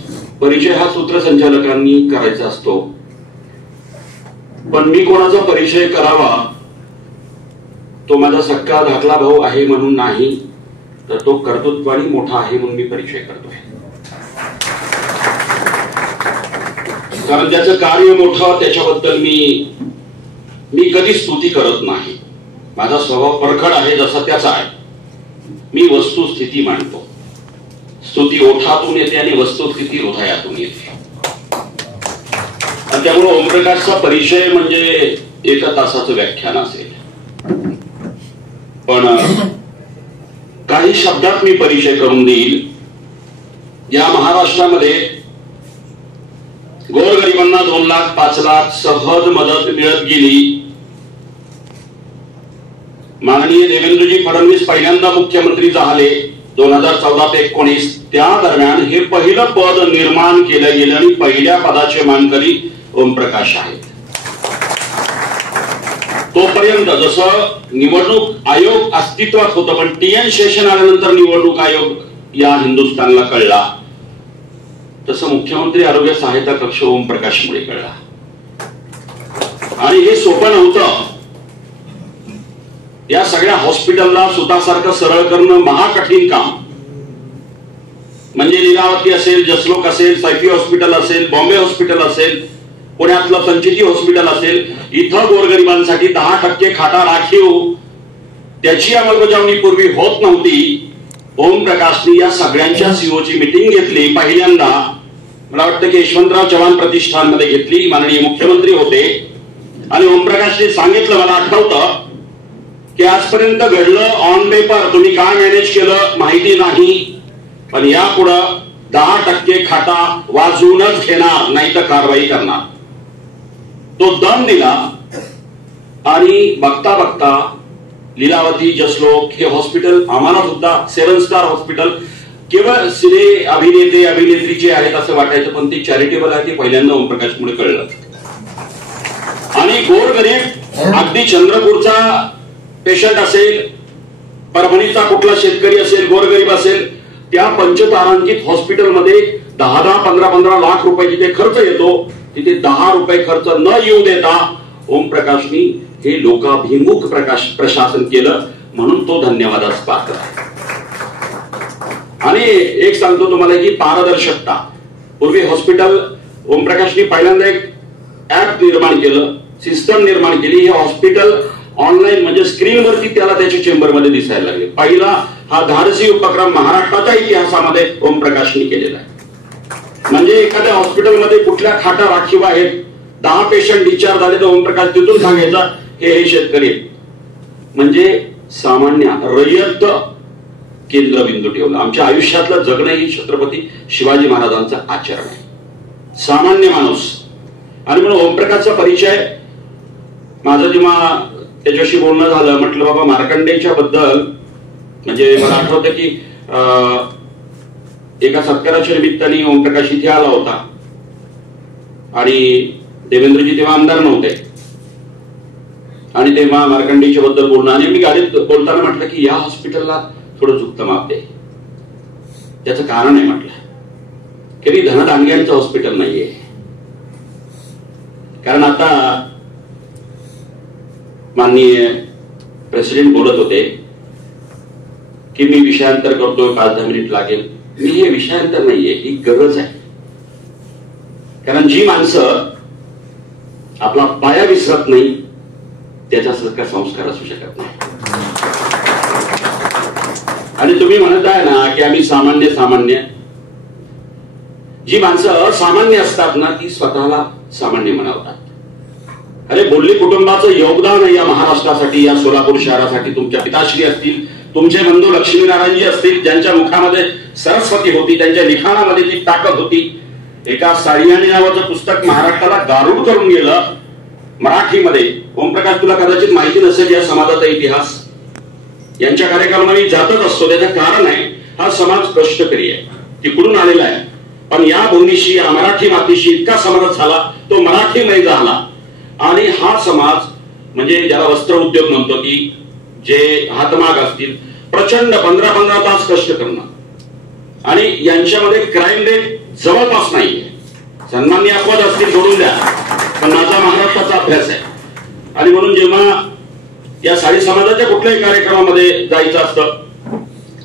परिचय हा सूत्रसंचालकांनी करायचा असतो, पण मी कोणाचा परिचय करावा तो माझा सक्का धाकला भाऊ आहे म्हणून नाही, तर तो कर्तृत्वाने मोठा आहे म्हणून मी परिचय करतोय. कारण त्याचं कार्य मोठं, त्याच्याबद्दल मी कधी स्तुती करत नाही. माझा स्वभाव परखड आहे जसा त्याचा आहे. मी वस्तुस्थिती मांडतो. स्तुती ओठातून येते आणि वस्तुस्थिती हृदयातून येते. त्यामुळे ओमप्रकाशचा परिचय म्हणजे 1 तासाचं व्याख्यान असेल, पण काही शब्दात मी परिचय करून देईल. या महाराष्ट्रामध्ये गोरगरिबांना 2 लाख 5 लाख सहज मदत मिळत गेली. माननीय देवेंद्रजी फडणवीस पहिल्यांदा मुख्यमंत्री झाले 2014 ते 19. त्या दरम्यान हे पहिलं पद निर्माण केलं गेलं आणि पहिल्या पदाचे मानकरी ओमप्रकाश आहेत. तोपर्यंत जसं निवडणूक आयोग अस्तित्वात होतं, पण TN शेषन आल्यानंतर निवडणूक आयोग या हिंदुस्थानला कळला, तसं मुख्यमंत्री आरोग्य सहायता कक्ष ओमप्रकाशमुळे कळला. आणि हे सोपं नव्हतं. या सगळ्या हॉस्पिटलला सुतासारखं सरळ करणं महाकठीण काम. म्हणजे लीलावती असेल, जसलोक असेल, सायफी हॉस्पिटल असेल, बॉम्बे हॉस्पिटल असेल, पुण्यातलं संचिती हॉस्पिटल असेल, इथं गोरगरिबांसाठी 10% खाटा राखीव, त्याची अंमलबजावणी पूर्वी होत नव्हती. ओमप्रकाशनी या सगळ्यांच्या सीओची मीटिंग घेतली. पहिल्यांदा मला वाटतं की यशवंतराव चव्हाण प्रतिष्ठानमध्ये घेतली. माननीय मुख्यमंत्री होते आणि ओमप्रकाशने सांगितलं, मला आठवतं की आजपर्यंत घडलं ऑन पेपर, तुम्ही काय मॅनेज केलं माहिती नाही, पण यापुढं 10% खाटा वाजवूनच घेणार, नाही तर कारवाई करणार. तो दम दिला आणि बघता बघता लीलावती, जसलोक हे हॉस्पिटल आम्हाला सुद्धा 7 स्टार हॉस्पिटल केवळ सिने अभिनेते अभिनेत्रीचे आहेत असं वाटायचं, पण ते चॅरिटेबल आहे ते पहिल्यांदा ओमप्रकाशमुळे कळलं. आणि गोरगरीब, अगदी चंद्रपूरचा पेशंट असेल, परभणीचा कुठला शेतकरी असेल, गोरगरीब असेल, त्या पंचतारांकित हॉस्पिटलमध्ये 10-10, 15-15 लाख रुपये जिथे खर्च येतो तिथे 10 रुपये खर्च न येऊ देता ओमप्रकाशनी हे लोकाभिमुख प्रशासन केलं, म्हणून तो धन्यवादास पात्र आहे. आणि एक सांगतो तुम्हाला की पारदर्शकता. पूर्वी हॉस्पिटल ओमप्रकाशनी पहिल्यांदा एक ऍप निर्माण केलं, सिस्टम निर्माण केली. हे हॉस्पिटल ऑनलाईन म्हणजे स्क्रीनवरती त्याला त्याच्या चेंबरमध्ये दिसायला लागले. पहिला हा धाडसी उपक्रम महाराष्ट्राच्या इतिहासामध्ये ओमप्रकाशनी केलेला आहे. म्हणजे एखाद्या हॉस्पिटलमध्ये कुठल्या खाटा राखीव आहेत, 10 पेशंट डिस्चार्ज झाले तर ओमप्रकाश तिथून सांगायचा हे शेतकरी. म्हणजे सामान्य रयत केंद्रबिंदू ठेवलं. आमच्या आयुष्यातलं जगणं ही छत्रपती शिवाजी महाराजांचं आचरण आहे, सामान्य माणूस. आणि म्हणून ओमप्रकाशचा परिचय माझं जेव्हा त्याच्याशी बोलणं झालं, म्हटलं बाबा मार्कंडेयच्या बद्दल, म्हणजे मला आठवतं की एका सत्काराच्या निमित्ताने ओमप्रकाश इथे आला होता आणि देवेंद्रजी तेव्हा आमदार नव्हते आणि तेव्हा मार्कंडेयच्या बद्दल बोलणं, आणि मी गाडीत बोलताना म्हटलं की या हॉस्पिटलला थोडं झुकतं माप दे. त्याचं कारण आहे म्हटलं की धनदांडग्यांचं हॉस्पिटल नाहीये. कारण आता माननीय प्रेसिडेंट बोलत होते की मी विषयांतर करतोय, 5-10 मिनिट लागेल. मी हे विषयांतर नाहीये, ही गरज आहे. कारण जी माणसं आपला पाया विसरत नाही त्याच्यासारखा संस्कार असू शकत नाही. आणि तुम्ही म्हणत आहे ना की आम्ही सामान्य, जी माणसं असामान्य असतात ना ती स्वतःला सामान्य म्हणवतात. अरे बोल्ली कुटुंबाचं योगदान आहे या महाराष्ट्रासाठी, या सोलापूर शहरासाठी. तुमच्या पिताश्री असतील, तुमचे बंधू लक्ष्मीनारायणजी असतील, ज्यांच्या मुखामध्ये सरस्वती होती, त्यांच्या लिखाणामध्ये ती ताकद होती. एका सारियाणी नावाचं पुस्तक महाराष्ट्राला गारूड करून गेलं मराठीमध्ये. ओमप्रकाश, तुला कदाचित माहिती नसेल या समाजाचा इतिहास. यांच्या कार्यक्रमाला मी जातच असतो. त्याचं कारण आहे हा समाज कष्टकरी आहे, तिकडून आलेला आहे, पण या भूमीशी, या मराठी मातीशी इतका समरस झाला, तो मराठीमय झाला. आणि हा समाज म्हणजे ज्याला वस्त्र उद्योग म्हणतो की जे हातमाग असतील, प्रचंड 15-15 तास कष्ट करणं, आणि यांच्यामध्ये क्राईम रेट जवळपास नाहीये. सन्माननीय अपवाद असतील सोडून द्या, पण माझा महाराष्ट्राचा अभ्यास आहे. आणि म्हणून जेव्हा या साडी समाजाच्या कुठल्याही कार्यक्रमामध्ये जायचं असतं,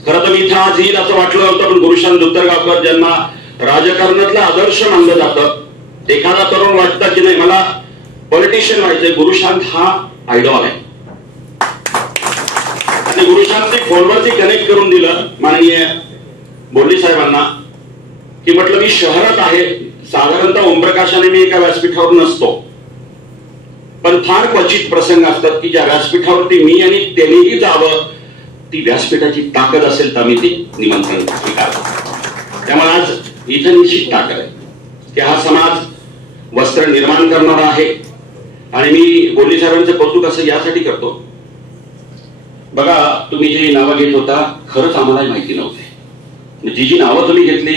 खरं तर मी इथं आज येईल असं वाटलं होतं, पण गुरुशांत धुत्तरगावकर ज्यांना राजकारणातला आदर्श मानलं जातं, एखादा तरुण वाटतं की नाही मला पॉलिटिशियन व्हायचंय, गुरुशांत हा आयडॉल आहे. आणि गुरुशांतने फोनवरती कनेक्ट करून दिलं माननीय बोर्डे साहेबांना की म्हटलं मी शहरात आहे, साधारणतः ओमप्रकाशाने मी एका व्यासपीठावर नसतो, पण फार क्वचित प्रसंग असतात की ज्या व्यासपीठावरती मी आणि त्यांनीही जावं, ती व्यासपीठाची ताकद असेल तर मी ती निमंत्रण स्वीकारतो. त्यामुळे आज इथं निश्चित ताकद आहे की हा समाज वस्त्र निर्माण करणारा आहे. आणि मी बोल्ले साहेबांचं कौतुक असं यासाठी करतो, बघा तुम्ही जी नावं घेत होता खरंच आम्हाला माहिती नव्हते. जी नावं तुम्ही घेतली,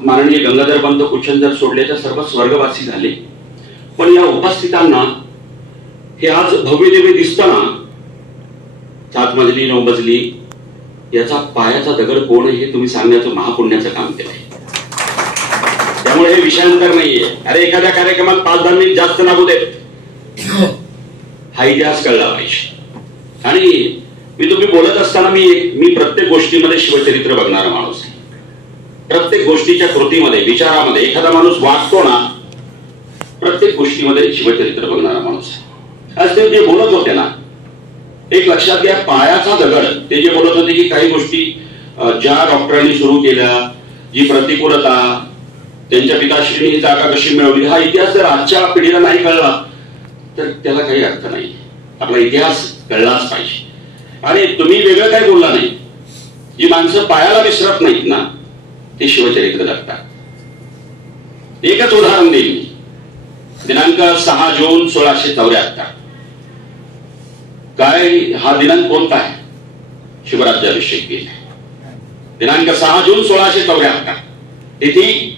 माननीय गंगाधर पंत कुचंदर सोडल्याच्या सर्व स्वर्गवासी झाले, पण या उपस्थितांना हे आज भव्य दिव्य दिसताना 7 मजली 9 मजली याचा पायाचा दगड कोण आहे हे तुम्ही सांगण्याचं महापुण्याचं काम केलंय. त्यामुळे हे विषयांतर नाहीये. अरे एखाद्या कार्यक्रमात 5-10 मिनिट जास्त लागू दे, हा इतिहास कळला पाहिजे. आणि मी तुम्ही बोलत असताना मी प्रत्येक गोष्टीमध्ये शिवचरित्र बघणारा माणूस आहे. प्रत्येक गोष्टीच्या कृतीमध्ये, विचारामध्ये एखादा माणूस वागतो ना प्रत्येक गोष्टीमध्ये शिवचरित्र बघणारा माणूस आहे. आज ते जे बोलत होते ना, एक लक्षात घ्या, पायाचा दगड. ते जे बोलत होते की काही गोष्टी ज्या डॉक्टरांनी सुरू केल्या, जी प्रतिकूलता, त्यांच्या पिताश्रींनी जागा कशी मिळवली, हा इतिहास जर आजच्या पिढीला नाही कळला तर त्याला काही अर्थ नाही. आपला इतिहास कळलाच पाहिजे. आणि तुम्ही वेगळं काय बोलला नाही. जी माणसं पायाला विसरत नाहीत ना, ते शिवचरित्र जगतात. एकच उदाहरण देईल. दिनांक 6 जून 1674. काय हा दिनांक कोणता आहे? शिवराज्याभिषेक दिन. दिनांक 6 जून 1674. तिथी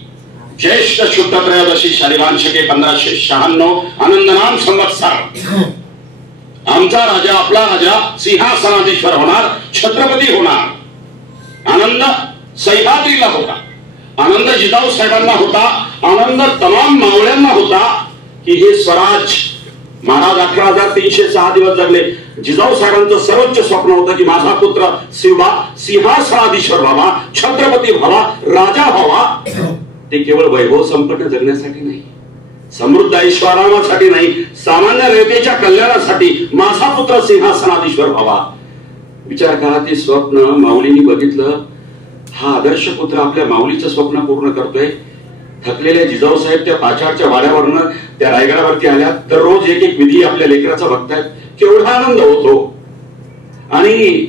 ज्येष्ठ शुद्ध त्रयोदशी शालिवान शके 1596 आनंदनाम संवत्सर. आमचा राजा, आपला राजा सिंहासनाधीश्वर होणार, छत्रपती होणार. आनंद सह्याद्रीला होता, आनंद जिजाऊ साहेबांना होता, आनंद तमाम मावळ्यांना होता की हे स्वराज. महाराज 18,306 दिवस जगले. जिजाऊ साहेबांचं सर्वोच्च स्वप्न होतं की माझा पुत्र शिवबा सिंहासनाधीश्वर व्हावा, छत्रपती व्हावा, राजा व्हावा. ते केवळ वैभव संपन्न जगण्यासाठी नाही, समृद्ध ऐश्वर्यासाठी नाही, सामान्य रयतेच्या कल्याणासाठी माझा पुत्र सिंहासनाधीश्वर व्हावा. विचार करा, ते स्वप्न माऊलींनी बघितलं. हा आदर्श पुत्र आपल्या माऊलीचं स्वप्न पूर्ण करतोय. थकलेल्या जिजाऊ साहेब त्या पाचारच्या वाड्यावरनं त्या रायगडावरती आल्या. दररोज एक एक विधी आपल्या लेकराचा बघतायत. केवढा आनंद होतो. आणि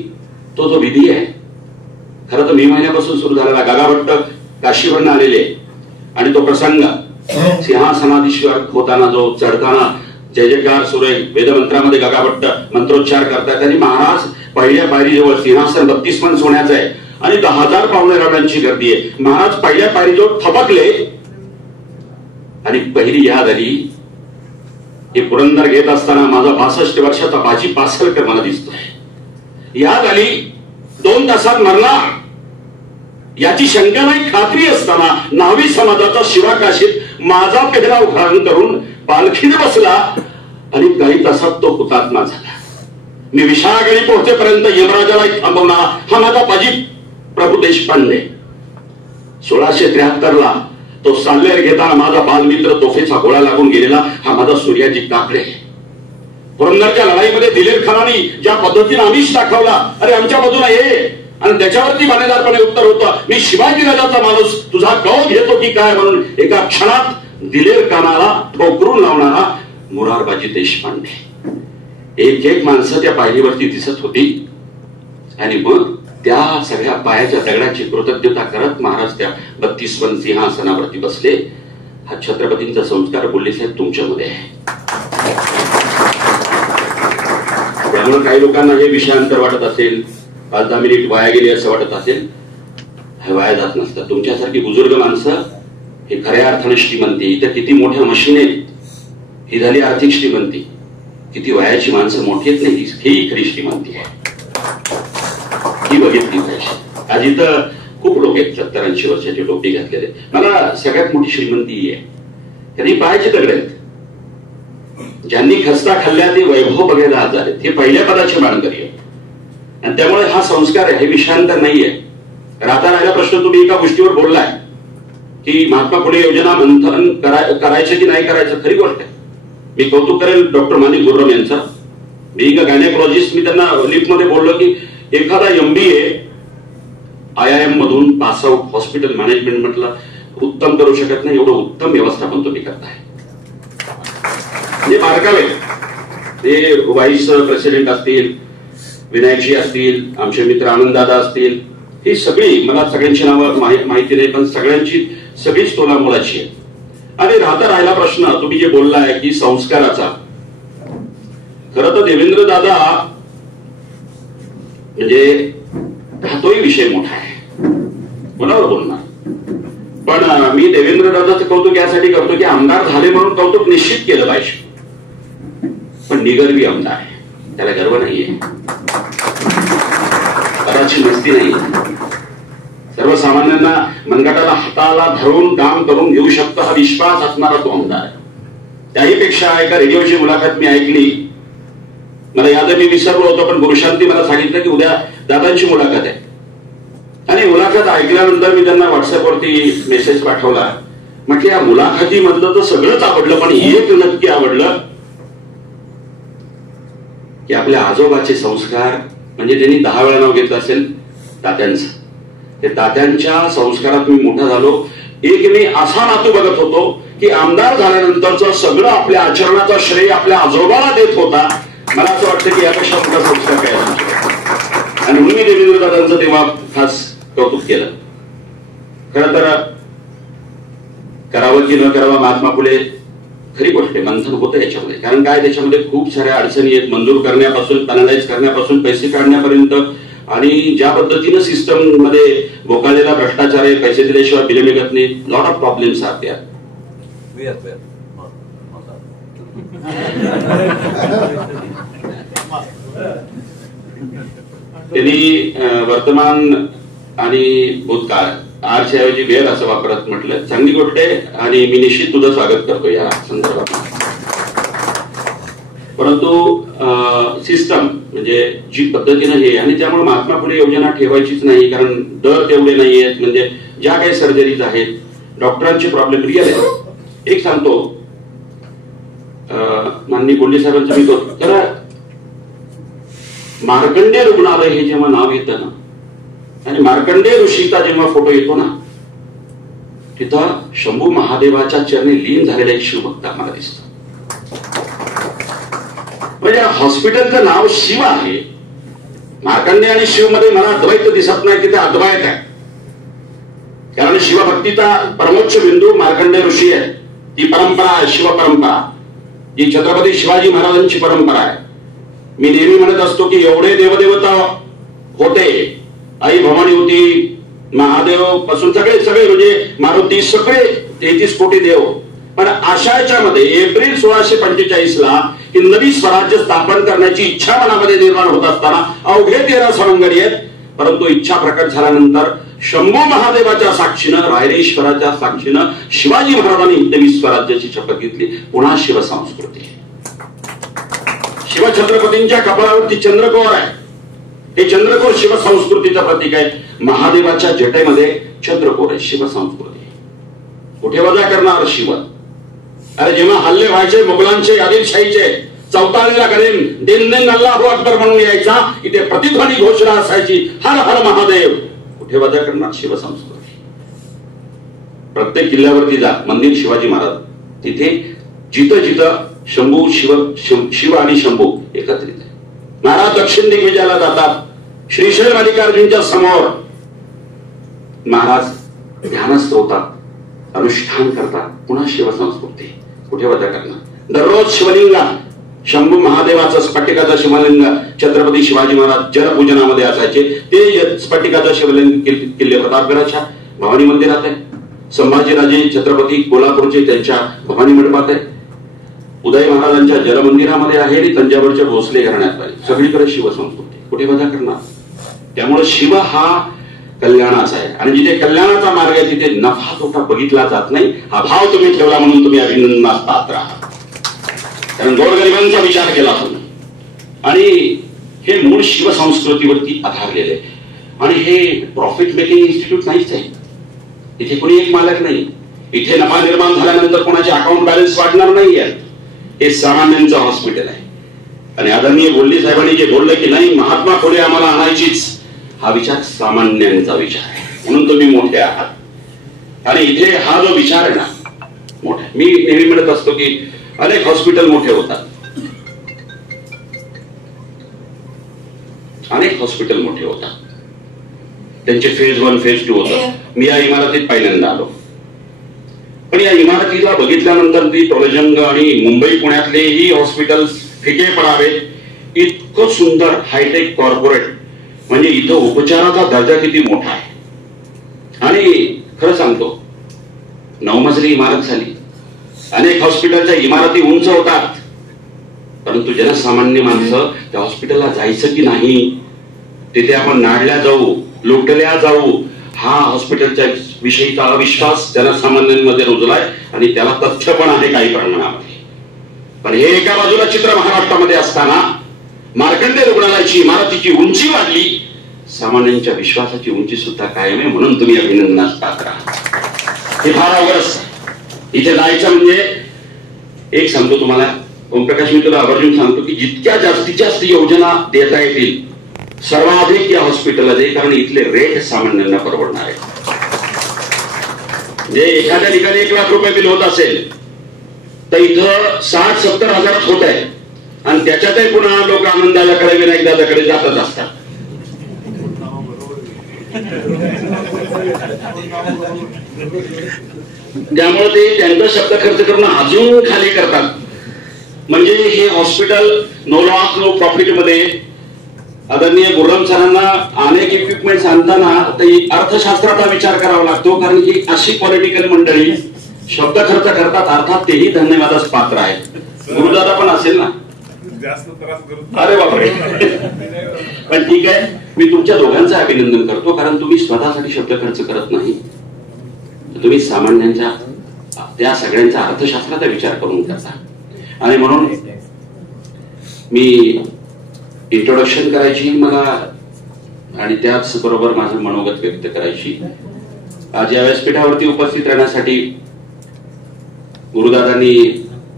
तो जो विधी आहे, खरं तर मे महिन्यापासून सुरू झालेला. गागाभट्ट काशीवरनं आलेले आणि तो प्रसंग सिंहासनाधीश्वर होताना, जो चढताना जय जयकार सुरू आहे, वेदमंत्रामध्ये गागाभट्ट मंत्रोच्चार करतात. आणि महाराज पहिल्या पायरीजवळ, सिंहासन 32 मन सोन्याचं आहे आणि 10,000 पावणे रावणांची गर्दी आहे. महाराज पहिल्या पायरीजवळ थबकले आणि पहिली याद आली. हे पुरंदर घेत असताना माझा 62 वर्षाचा बाजी पासलकर मला दिसतोय. याद आली 2 तासात मरणार याची शंका नाही, खात्री असताना न्हावी समाजाचा शिवाकाशीत माझा पेहराव घालून करून पालखीने बसला आणि काही तासात तो हुतात्मा झाला. मी विशाळगडी पोहोचेपर्यंत यमराजाला थांबवणारा हा माझा बाजी प्रभू देशपांडे. 1673 तो साल्हेर घेताना माझा बालमित्र तोफेचा गोळा लागून गेलेला हा माझा सूर्याजी काकडे. पुरंदरच्या लढाईमध्ये दिलेर खानाने ज्या पद्धतीने आमिष दाखवला, अरे आमच्या बाजूला ये, आणि त्याच्यावरती बाणेदारपणे उत्तर होतं, मी शिवाजी राजाचा माणूस, तुझा गौ घेतो की काय, म्हणून एका क्षणात दिलेर खानाला ठोकरून लावणारा मोरारबाजी देशपांडे. एक एक माणसं त्या पायरीवरती दिसत होती. आणि मग त्या सगळ्या पायाच्या दगडाची कृतज्ञता करत महाराज त्या 32 मन सिंहासनावरती बसले. हा छत्रपतींचा संस्कार बोलले साहेब तुमच्यामध्ये आहे. त्यामुळे काही लोकांना हे विषयांतर वाटत असेल, 5-10 मिनिट वाया गेली असं वाटत असेल, हे वाया जात नसतं. तुमच्यासारखी बुजुर्ग माणसं हे खऱ्या अर्थाने श्रीमंती. इथं किती मोठ्या मशीन आहेत, ही झाली आर्थिक श्रीमंती. किती वयाची माणसं मोठी आहेत नाही, ही खरी श्रीमंती आहे, ही बघितली पाहिजे. आज इथं खूप लोक आहेत 70-80 वर्षाचे टोपी घातलेले. मला सगळ्यात मोठी श्रीमंती ही आहे, त्यांनी पायाचे दगड आहेत. ज्यांनी खस्ता खाल्ल्या ते वैभव बघायला आज आहेत. हे पहिल्या पदाचे मानकरी आहे. आणि त्यामुळे हा संस्कार आहे, हे विषयांतर नाहीये. राहता राहिला प्रश्न तुम्ही एका गोष्टीवर बोललाय की महात्मा फुले योजना मंथन करायचं की नाही करायचं. खरी गोष्ट आहे. मी कौतुक करेल डॉक्टर माणिक गुर्रम यांचं. बिंग अ गायनेकोलॉजिस्ट, मी त्यांना लिफ्टमध्ये बोललो की एखादा MBA IIM मधून पास आउट हॉस्पिटल मॅनेजमेंट म्हटलं उत्तम करू शकत नाही, एवढं उत्तम व्यवस्थापन तुम्ही करताय. म्हणजे बारकावे ते व्हाईस प्रेसिडेंट असतील, विनायकजी असतील, आमचे मित्र आनंददादा असतील, ही सगळी, मला सगळ्यांची नावं माहिती नाही पण सगळ्यांची सगळीच तोला मोलाची आहे. आणि राहता राहिला प्रश्न तुम्ही जे बोललाय की संस्काराचा, खरं तर देवेंद्र दादा म्हणजे तोही विषय मोठा आहे, कोणावर बोलणार. पण मी देवेंद्र दादाचं कौतुक यासाठी करतो की आमदार झाले म्हणून कौतुक निश्चित केलं पाहिजे. पण निगर्वी आमदार आहे, त्याला गर्व नाहीये, पदाची मस्ती नाही. सर्वसामान्यांना मनगटाला हाताला धरून काम करून घेऊ शकतो हा विश्वास असणारा तो आमदार आहे. त्याहीपेक्षा एका रेडिओची मुलाखत मी ऐकली, मला याद मी विसरलो होतो, पण गुरुशांती मला सांगितलं की उद्या दादांची मुलाखत आहे. आणि मुलाखत ऐकल्यानंतर मी त्यांना व्हॉट्सअपवरती मेसेज पाठवला म्हटलं या मुलाखतीमधलं तर सगळंच आवडलं, पण एक नक्की आवडलं की आपल्या आजोबाचे संस्कार, म्हणजे त्यांनी 10 वेळा नाव घेतलं असेल तात्यांचं, ते तात्यांच्या संस्कारात मी मोठा झालो. एक मी असा नातू बघत होतो की आमदार झाल्यानंतरचं सगळं आपल्या आचरणाचा श्रेय आपल्या आजोबाला देत होता. मला असं वाटतं की यापेक्षा मोठा संस्कार काय असू शकतो. आणि म्हणून मी देवेंद्र दादांचं तेव्हा खास कौतुक केलं. खरं तर करावं की न करावं महात्मा फुले, खरी गोष्ट आहे, मंथन होतं याच्यामध्ये. कारण काय, त्याच्यामध्ये खूप साऱ्या अडचणी आहेत, मंजूर करण्यापासून, पॅनलाइज करण्यापासून, पैसे काढण्यापर्यंत, आणि ज्या पद्धतीनं सिस्टम मध्ये बोकाळलेला भ्रष्टाचार आहे, पैसे दिल्याशिवाय बिले निघत नाही, लॉट ऑफ प्रॉब्लेम्स आहात त्या. त्यांनी वर्तमान आणि भूतकाळ आरच्या ऐवजी वेळ असं वापरत म्हटलं, चांगली गोष्ट आहे आणि मी निश्चित तुझं स्वागत करतो या संदर्भात. परंतु सिस्टम म्हणजे जी पद्धतीनं हे, आणि त्यामुळे महात्मा फुले योजना ठेवायचीच नाही, कारण दर तेवढे नाही आहेत. म्हणजे ज्या काही सर्जरीज आहेत, डॉक्टरांचे प्रॉब्लेम रिअल आहे. एक सांगतो, माननीय बोंडे साहेबांचं मी तर मार्कंडेय रुग्णालय हे जेव्हा नाव येतं ना, आणि मार्कंडेय ऋषीचा जेव्हा फोटो येतो ना, तिथं शंभू महादेवाच्या चरणी लीन झालेला एक शिवभक्त आम्हाला दिसतो. म्हणजे हॉस्पिटलचं नाव शिव आहे. मार्कंडेय आणि शिव मध्ये मला अद्वैत दिसत नाही, तिथे अद्वैत आहे. कारण शिवभक्तीचा परमोच्च बिंदू मार्कंडेय ऋषी आहे. ती परंपरा आहे, शिव परंपरा, जी छत्रपती शिवाजी महाराजांची परंपरा आहे. मी नेहमी म्हणत असतो की एवढे देवदेवता होते, आई भवानी होती, महादेव पासून सगळे म्हणजे मारुती, सगळे 33 कोटी देव. पण अशा याच्यामध्ये एप्रिल 1645 ही नवी स्वराज्य स्थापन करण्याची इच्छा मनामध्ये निर्माण होत असताना अवघे 13 सवंगडी आहेत. परंतु इच्छा प्रकट झाल्यानंतर शंभू महादेवाच्या साक्षीनं, रायरेश्वराच्या साक्षीनं शिवाजी महाराजांनी नवी स्वराज्याची शपथ घेतली. पुन्हा शिवसंस्कृती, शिवछत्रपतींच्या कपाळावरती चंद्रकोर आहे. हे चंद्रकोर शिवसंस्कृतीचं प्रतीक आहे. महादेवाच्या जटेमध्ये चंद्रकोर आहे, शिवसंस्कृती. कुठे वजा करणार शिव? अरे जेव्हा हल्ले व्हायचे मुघलांचे, आदिलशाहीचे, 44ला करेन दिन दिन अल्लाहू अकबर म्हणून यायचा, इथे प्रतिध्वनी घोषणा असायची, हर हर महादेव. कुठे वजा करणार? शिवसंस्कृती. प्रत्येक किल्ल्यावरती जा, मंदिर शिवाजी महाराज, तिथे जिथं जिथं शंभू शिव आणि शंभू एकत्रित आहे. महाराज दक्षिण दिग्विजयाला जातात, श्रीशैल मल्लिकार्जुनच्या समोर महाराज ध्यानस्थ होतात, अनुष्ठान करतात. पुन्हा शिवसंस्कृती. कुठे वजा करणार? दररोज शिवलिंगा, शंभू महादेवाचं स्फटिकाचं शिवलिंग छत्रपती शिवाजी महाराज जलपूजनामध्ये असायचे. ते स्फटिकाचं शिवलिंग किल्ले प्रतापगडाच्या भवानी मंदिरात आहे. संभाजीराजे छत्रपती कोल्हापूरचे त्यांच्या भवानी मंडपात आहे. उदय महाराजांच्या जलमंदिरामध्ये आहे आणि तंजावरच्या भोसले घराण्यात आहे. सगळीकडे शिवसंस्कृती. कुठे वजा करणार? त्यामुळे शिव हा कल्याणाचा आहे, आणि जिथे कल्याणाचा मार्ग आहे तिथे नफा तोटा बघितला जात नाही. हा भाव तुम्ही ठेवला म्हणून तुम्ही अभिनंदनास पात्र आहात. कारण गोरगरिबांचा विचार केला तुम्ही, आणि हे मूळ शिवसंस्कृतीवरती आधारलेले आहे. आणि हे प्रॉफिट मेकिंग इन्स्टिट्यूट नाहीच आहे. इथे कोणी एक मालक नाही. इथे नफा निर्माण झाल्यानंतर कोणाचे अकाउंट बॅलन्स वाढणार नाही आहे. हे सामान्यांचं हॉस्पिटल आहे. आणि आदरणीय बोल्ले साहेबांनी जे बोललं की नाही महात्मा फुले आम्हाला आणायचीच, हा विचार सामान्यांचा विचार आहे. म्हणून तुम्ही मोठे आहात. आणि इथे हा जो विचार आहे ना मोठा, मी नेहमी म्हणत असतो की अनेक हॉस्पिटल मोठे होतात, अनेक हॉस्पिटल मोठे होतात, त्यांचे फेज 1 फेज 2 होतात. मी या इमारतीत पहिल्यांदा आलो, पण या इमारतीला बघितल्यानंतर ती टोलेजंग आणि मुंबई पुण्यातलेही हॉस्पिटल्स फिके पडावेत, इतकं सुंदर हायटेक कॉर्पोरेट. म्हणजे इथं उपचाराचा दर्जा किती मोठा आहे. आणि खरं सांगतो, 9 मजली इमारत झाली. अनेक हॉस्पिटलच्या इमारती उंच होतात, परंतु जनसामान्य माणसं त्या हॉस्पिटलला जायचं की नाही, तिथे आपण नाडल्या जाऊ, लुटल्या जाऊ, हा हॉस्पिटलच्या विषयीचा अविश्वास जनसामान्यांमध्ये रुजलाय. आणि त्याला तथ्य पण आहे काही प्रमाणामध्ये. पण हे एका बाजूला चित्र महाराष्ट्रामध्ये असताना मार्कंडेय रुग्णालयाची इमारतीची उंची वाढली, सामान्यांच्या विश्वासाची उंची सुद्धा कायम आहे. म्हणून तुम्ही अभिनंदनास पात्र आहात. हे फार अवघड असतं. इथे जायचं म्हणजे एक सांगतो तुम्हाला ओमप्रकाश, मी तुला आवर्जून सांगतो की जितक्या जास्तीत जास्त योजना देता येतील सर्वाधिक या हॉस्पिटलला दे, कारण इथले रेट सामान्यांना परवडणार आहे. जे एखाद्या ठिकाणी 1 लाख रुपये बिल होत असेल तर इथं 60-70 हजारात होत आहे आणि त्याच्यातही पुन्हा लोक आनंदाकडे विनायक दादाकडे जातच असतात. त्यामुळे ते त्यांचा शब्द खर्च करून अजून खाली करतात. म्हणजे हे hospital no loss no profit मध्ये आदरणीय गुर्रम सरांना अनेक इक्विपमेंट्स आणताना अर्थशास्त्राचा विचार करावा लागतो, कारण ही अशी पॉलिटिकल मंडळी शब्द खर्च करतात, अर्थात तेही धन्यवादास पात्र आहेत. गुरुदादा पण असेल ना? अरे बापरे. पण ठीक आहे, मी तुमच्या दोघांचं अभिनंदन करतो, कारण तुम्ही स्वतःसाठी शब्द खर्च करत नाही, तुम्ही सामान्यांच्या त्या सगळ्यांचा अर्थशास्त्राचा विचार करून करता. आणि म्हणून मी इंट्रोडक्शन करायची मला आणि त्याच बरोबर माझं मनोगत व्यक्त करायची. आज या व्यासपीठावरती उपस्थित राहण्यासाठी गुरुदादांनी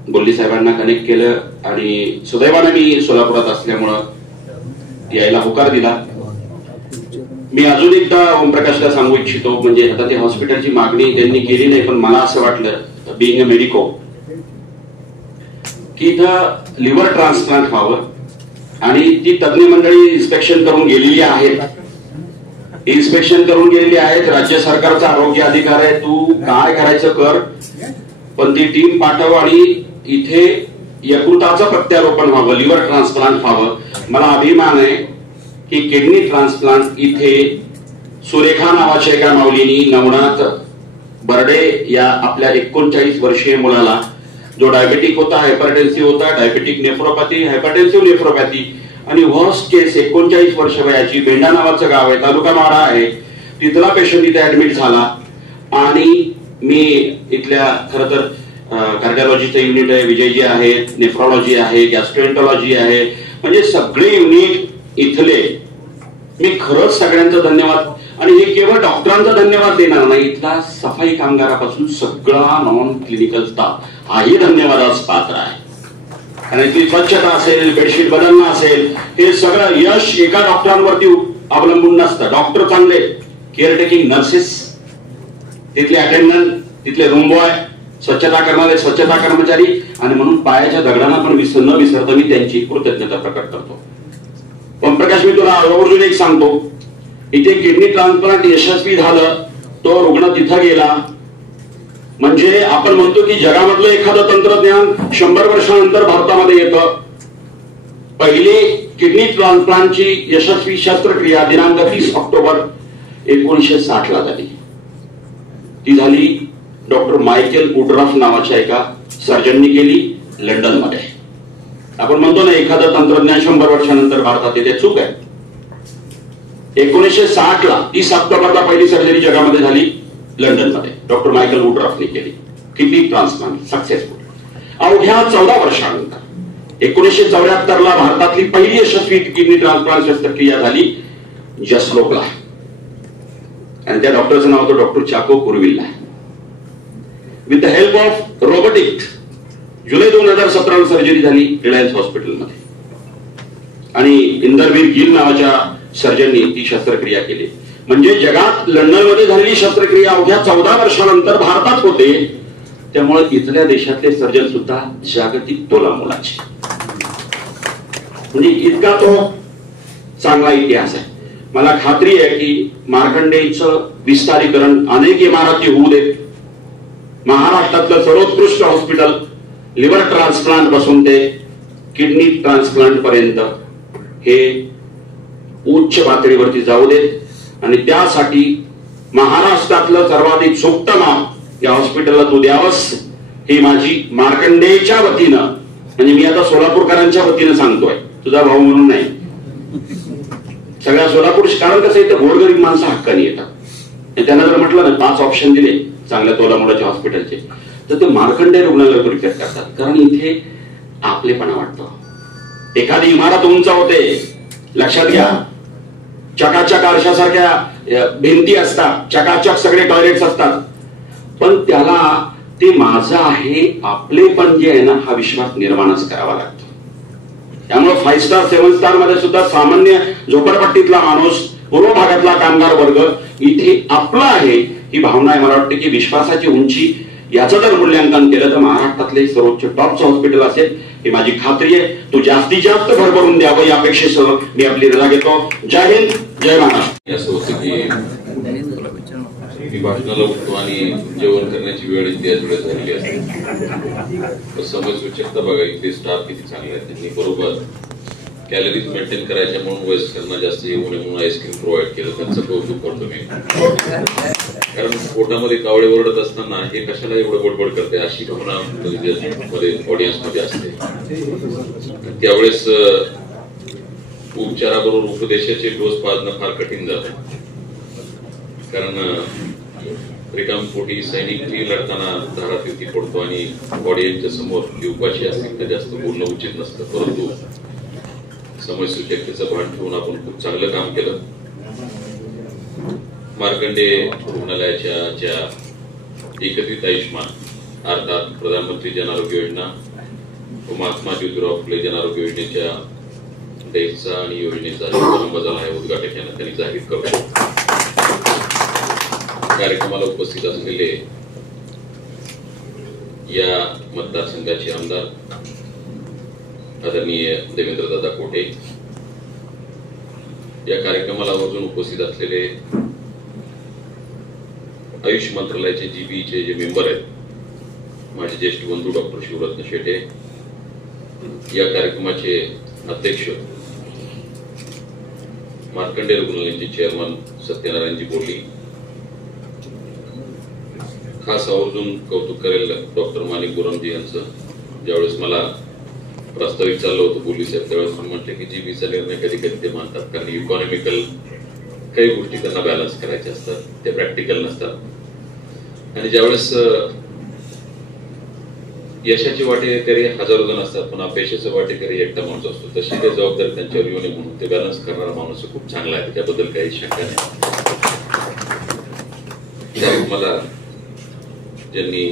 बोल्ली साहेबांना कनेक्ट केलं आणि सुदैवाने मी सोलापुरात असल्यामुळं यायला होकार दिला. मी अजून एकदा ओमप्रकाशला सांगू इच्छितो, म्हणजे आता ते हॉस्पिटलची मागणी त्यांनी केली नाही, पण मला असं वाटलं बिईंग अ मेडिको की इथं लिव्हर ट्रान्सप्लांट व्हावं आणि ती तज्ञ मंडळी इन्स्पेक्शन करून गेलेली आहेत. राज्य सरकारचा आरोग्य अधिकार आहे, तू काय करायचं कर, पण ती टीम पाठव आणि इथे यकृताचं प्रत्यारोपण व्हावं, लिव्हर ट्रान्सप्लांट व्हावं. मला अभिमान आहे की किडनी ट्रान्सप्लांट इथे सुरेखा नावाच्या एका माऊलीनी नवनाथ बर्डे या आपल्या 39 वर्षीय मुलाला, जो डायबेटिक होता, हायपरटेन्सिव्ह होता, डायबेटिक नेफ्रोपॅथी, हायपरटेन्सिव्ह नेफ्रोपॅथी आणि वर्स्ट केस 39 वर्ष वयाची, भेंडा नावाचं गाव आहे, तालुका माढा आहे, तिथला पेशंट इथे ऍडमिट झाला. आणि मी इथल्या खरं तर कार्डिओलॉजीचं युनिट आहे, विजयजी आहे, नेफ्रोलॉजी आहे, गॅस्ट्रोएंटरॉलॉजी आहे, म्हणजे सगळे युनिट इथले. मी खरंच सगळ्यांचा धन्यवाद, आणि हे केवळ डॉक्टरांचा धन्यवाद देणार नाही, इथला सफाई कामगारापासून सगळा नॉन क्लिनिकल स्टाफ हाही धन्यवादास पात्र आहे. आणि ती स्वच्छता असेल, बेडशीट बदलणं असेल, हे सगळं यश एका डॉक्टरांवरती अवलंबून नसतं. डॉक्टर चांगले, केअरटेकिंग नर्सेस, तिथले अटेंडंट, तिथले रूम बॉय, स्वच्छता करणारे स्वच्छता कर्मचारी, आणि म्हणून पायाच्या दगडांना पण न विसरता मी त्यांची कृतज्ञता प्रकट करतो. ओमप्रकाश, मी तुला आवर्जून एक सांगतो, इथे किडनी ट्रान्सप्लांट यशस्वी झालं, तो रुग्ण तिथं गेला म्हणजे आपण म्हणतो की जगामधलं एखादं तंत्रज्ञान 100 वर्षानंतर भारतामध्ये येतं. पहिली किडनी ट्रान्सप्लांटची यशस्वी शस्त्रक्रिया दिनांक 30 ऑक्टोबर 1960 ला झाली. ती झाली डॉक्टर मायकेल वुडरॉफ नावाच्या एका सर्जननी केली लंडन मध्ये. आपण म्हणतो ना एखादं तंत्रज्ञान 100 वर्षानंतर भारतात येते, चूक आहे. 1960 ला 30 ऑक्टोबरला पहिली सर्जरी जगामध्ये झाली लंडन मध्ये, डॉक्टर मायकेल वुडरॉफने केली किडनी ट्रान्सप्लांट सक्सेसफुल. अवघ्या 14 वर्षानंतर 1974 ला भारतातली पहिली यशस्वी किडनी ट्रान्सप्लांट शस्त्रक्रिया झाली जसलोकला, आणि त्या डॉक्टरचं नाव होतं doctor Chacko Kuruvilla. With the help of robotic जुलै 2017 ला सर्जरी झाली रिलायन्स हॉस्पिटलमध्ये, आणि इंदरवीर गिल नावाच्या सर्जननी ती शस्त्रक्रिया केली. म्हणजे जगात लंडनमध्ये झालेली शस्त्रक्रिया अवघ्या 14 वर्षानंतर भारतात होते. त्यामुळे इथल्या देशातले सर्जन सुद्धा जागतिक तोलामोलाचे, म्हणजे इतका तो चांगला इतिहास आहे. मला खात्री आहे की मार्कंडेयचं विस्तारीकरण, अनेक इमारती होऊ देत, महाराष्ट्रातलं सर्वोत्कृष्ट हॉस्पिटल लिव्हर ट्रान्सप्लांट पासून ते किडनी ट्रान्सप्लांट पर्यंत हे उच्च पातळीवरती जाऊ देत, आणि त्यासाठी महाराष्ट्रातलं सर्वाधिक सोपं नाव या हॉस्पिटलला तू द्यावस, ही माझी मार्कंडेयच्या वतीनं, म्हणजे मी आता सोलापूरकरांच्या वतीनं सांगतोय, तुझा भाऊ म्हणून नाही, सगळ्या सोलापूर. कारण कसं इथं गोरगरीब माणसं हक्काने येतात. त्यांना जर म्हटलं ना 5 ऑप्शन दिले चांगल्या तोलामोलाच्या हॉस्पिटलचे, तर ते मार्कंडेय रुग्णालय प्रिफर करतात, कारण इथे आपलेपणा वाटतो. एखादी इमारत उंच होते, लक्षात घ्या, चकाचक आरशासारख्या भिंती असतात, चकाचक सगळे टॉयलेट्स असतात, पण त्याला ते माझं आहे, आपलेपण जे आहे ना, हा विश्वास निर्माणच करावा लागतो. त्यामुळे 5 स्टार 7 स्टार मध्ये सुद्धा सामान्य झोपडपट्टीतला माणूस, पूर्व भागातला कामगार वर्ग इथे आपला आहे ही भावना आहे. मला वाटतं की विश्वासाची उंची याचं जर मूल्यांकन केलं तर महाराष्ट्रातले सर्वोच्च टॉपचं हॉस्पिटल असेल ही माझी खात्री आहे. तो जास्तीत जास्त भरभरून द्यावं या अपेक्षेसह मी आपली रजा घेतो. जय हिंद, जय महाराष्ट्र. असं होतं की मी भाषणाला उठतो आणि जेवण करण्याची वेळ त्याच वेळेस झालेली असते. समजसूचकता बघा, इथे स्टाफ किती चांगला आहे. त्यांनी बरोबर कॅलरीज मेंटेन करायच्या म्हणून वयस्करांना जास्त येऊ नये म्हणून आईस्क्रीम प्रोव्हाइड केलं. त्यांचं कौतुक करतो मी. कारण पोटामध्ये कावळे ओरडत असताना हे कशाला एवढं बडबड करते अशी भावना मध्ये ऑडियन्स मध्ये असते. त्यावेळेस उपचाराबरोबर उपदेशाचे डोस पाजणं फार कठीण जातं. कारण रिकामपोटी सैनिक लढताना धारातीर्थी पडतो आणि ऑडियन्सच्या समोर उपाशी असतील तर जास्त बोलणं उचित नसतं. परंतु समजसूचकतेचं भान ठेवून आपण खूप चांगलं काम केलं. मार्कंडे रुग्णालयाच्या ज्या एकत्रित आयुष्मान अर्थात प्रधानमंत्री जन आरोग्य योजना व महात्मा ज्योतिराव फुले जन आरोग्य योजनेच्या डेटचा आणि योजनेचा शुभारंभ झाला आहे. उद्घाटक यांना त्यांनी जाहीर करतो. कार्यक्रमाला उपस्थित असलेले या मतदारसंघाचे आमदार आदरणीय देवेंद्रदादा कोटे, या कार्यक्रमाला आवर्जून उपस्थित असलेले आयुष मंत्रालयाचे जीबीचे जे मेंबर आहेत, माझे ज्येष्ठ बंधू डॉक्टर शिवरत्न शेटे, या कार्यक्रमाचे अध्यक्ष मार्कंडे रुग्णालयाचे चेअरमन सत्यनारायणजी बोरली, खास आवर्जून कौतुक करेल डॉक्टर माणिक गुरमजी यांचं. ज्यावेळेस मला प्रस्तावित चाललं होतं बोली साहेब त्यावेळेस म्हटलं की जीबीचा निर्णय कधी कधी ते मानतात, कारण इकॉनॉमिकल काही गोष्टी त्यांना बॅलन्स करायच्या असतात, ते प्रॅक्टिकल नसतात. आणि ज्यावेळेस यशाची वाटेकरी हजारो जण असतात पण अपयशाचे वाटेकरी एकटा माणूस असतो, तशी ते जबाबदारी त्यांच्यावर येऊ नये म्हणून ते बॅलन्स करणारा माणूस खूप चांगला आहे, त्याबद्दल काही शंका नाही. मला ज्यांनी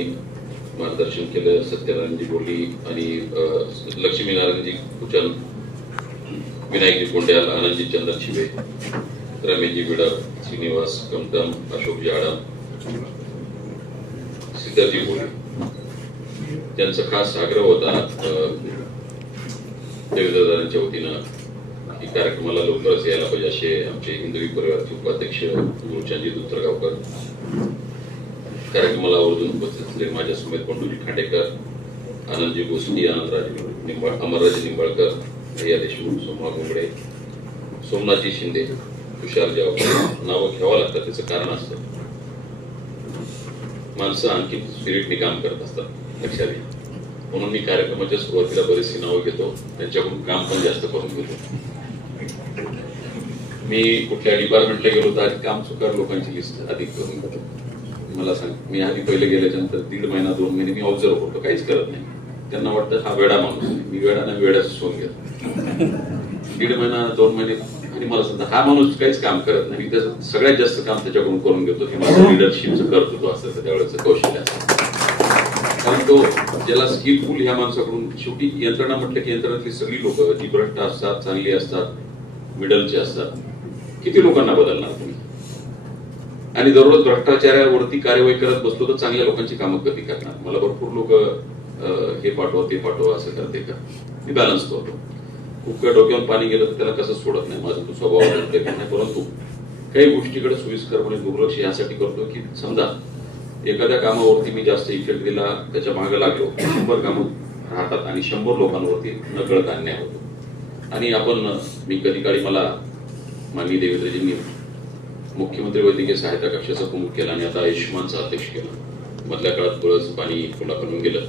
मार्गदर्शन केलं सत्यनारायणजी बोरली आणि लक्ष्मीनारायणजी कुचल, विनायकजी कोंड्याल, आनंदजी चंदन शिवे, रमेशजी बिडक, श्रीनिवास कमटम, अशोकजी आडम, सिद्धार्थजी बोरली, त्यांचा खास आग्रह होता देवेंद्रदादांच्या वतीनं की कार्यक्रमाला लवकरच यायला पाहिजे असे आमचे हिंदवी परिवारचे उपाध्यक्ष मूळचंदजी दुत्रगावकर, कार्यक्रमाला आवर्जून उपस्थित असलेले माझ्या समेत बंडूजी खांडेकर, आनंदजी गोष्टी, अमरराजे निंबाळकर, भैया देशमुख, सोमा घोंगडे, सोमनाथजी शिंदे, तुषार जवाब नावं घ्यावं लागतात. त्याचं कारण असतं माणसं आणखी स्पिरिटने काम करत असतात लक्षात घ्या. म्हणून मी कार्यक्रमाच्या सुरुवातीला बरीचशी नावं घेतो, त्यांच्याकडून काम पण जास्त करून घेतो. मी कुठल्या डिपार्टमेंटला गेलो तर आधी काम चुकार लोकांची लिस्ट अधिक करून घेतो. मला सांग, मी आधी पहिले गेल्याच्या नंतर 1.5 महिना 2 महिने मी ऑब्झर्व करतो, काहीच करत नाही. त्यांना वाटतं हा वेडा माणूस आहे, मी वेडा नाही वेड्याचं सोन घेतो. 1.5 महिना 2 महिने आणि मला सांगता हा माणूस काहीच काम करत नाही, त्याचं सगळ्यात जास्त काम त्याच्याकडून करून घेतो. हे माझं लिडरशिपचं कर्तृत्व असतं, त्यावेळेच कौशल्य असतं. कारण तो ज्याला स्किलफुल ह्या माणसाकडून, शेवटी यंत्रणा म्हटलं की यंत्रणातली सगळी लोक जी भ्रष्ट असतात, चांगली असतात, मिडलचे असतात, किती लोकांना बदलणार तुम्ही? आणि दररोज भ्रष्टाचारावरती कारवाई करत बसलो तर चांगल्या लोकांची कामं कधी करणार? मला भरपूर लोक हे पाठवा ते पाठवा असं करते का, मी बॅलन्स करतो. खूप काही डोक्यावर पाणी गेलं तर त्याला कसं सोडत नाही, माझा तो स्वभाव नाही. परंतु काही गोष्टीकडे सोयीस्करपणे दुर्लक्ष यासाठी करतो की समजा एखाद्या कामावरती मी जास्त इफेक्ट दिला, त्याच्या मागे लागलो, 100 कामं राहतात आणि 100 लोकांवरती नकळत अन्याय होतो. आणि मी कधी काळी मला माननीय देवेंद्रजींनी मुख्यमंत्री वैद्यकीय सहायता कक्षाचा प्रमुख केला आणि आता आयुष्यमानचा अध्यक्ष केला. मधल्या काळात बळच पाणी कोल्हाकडून गेलं.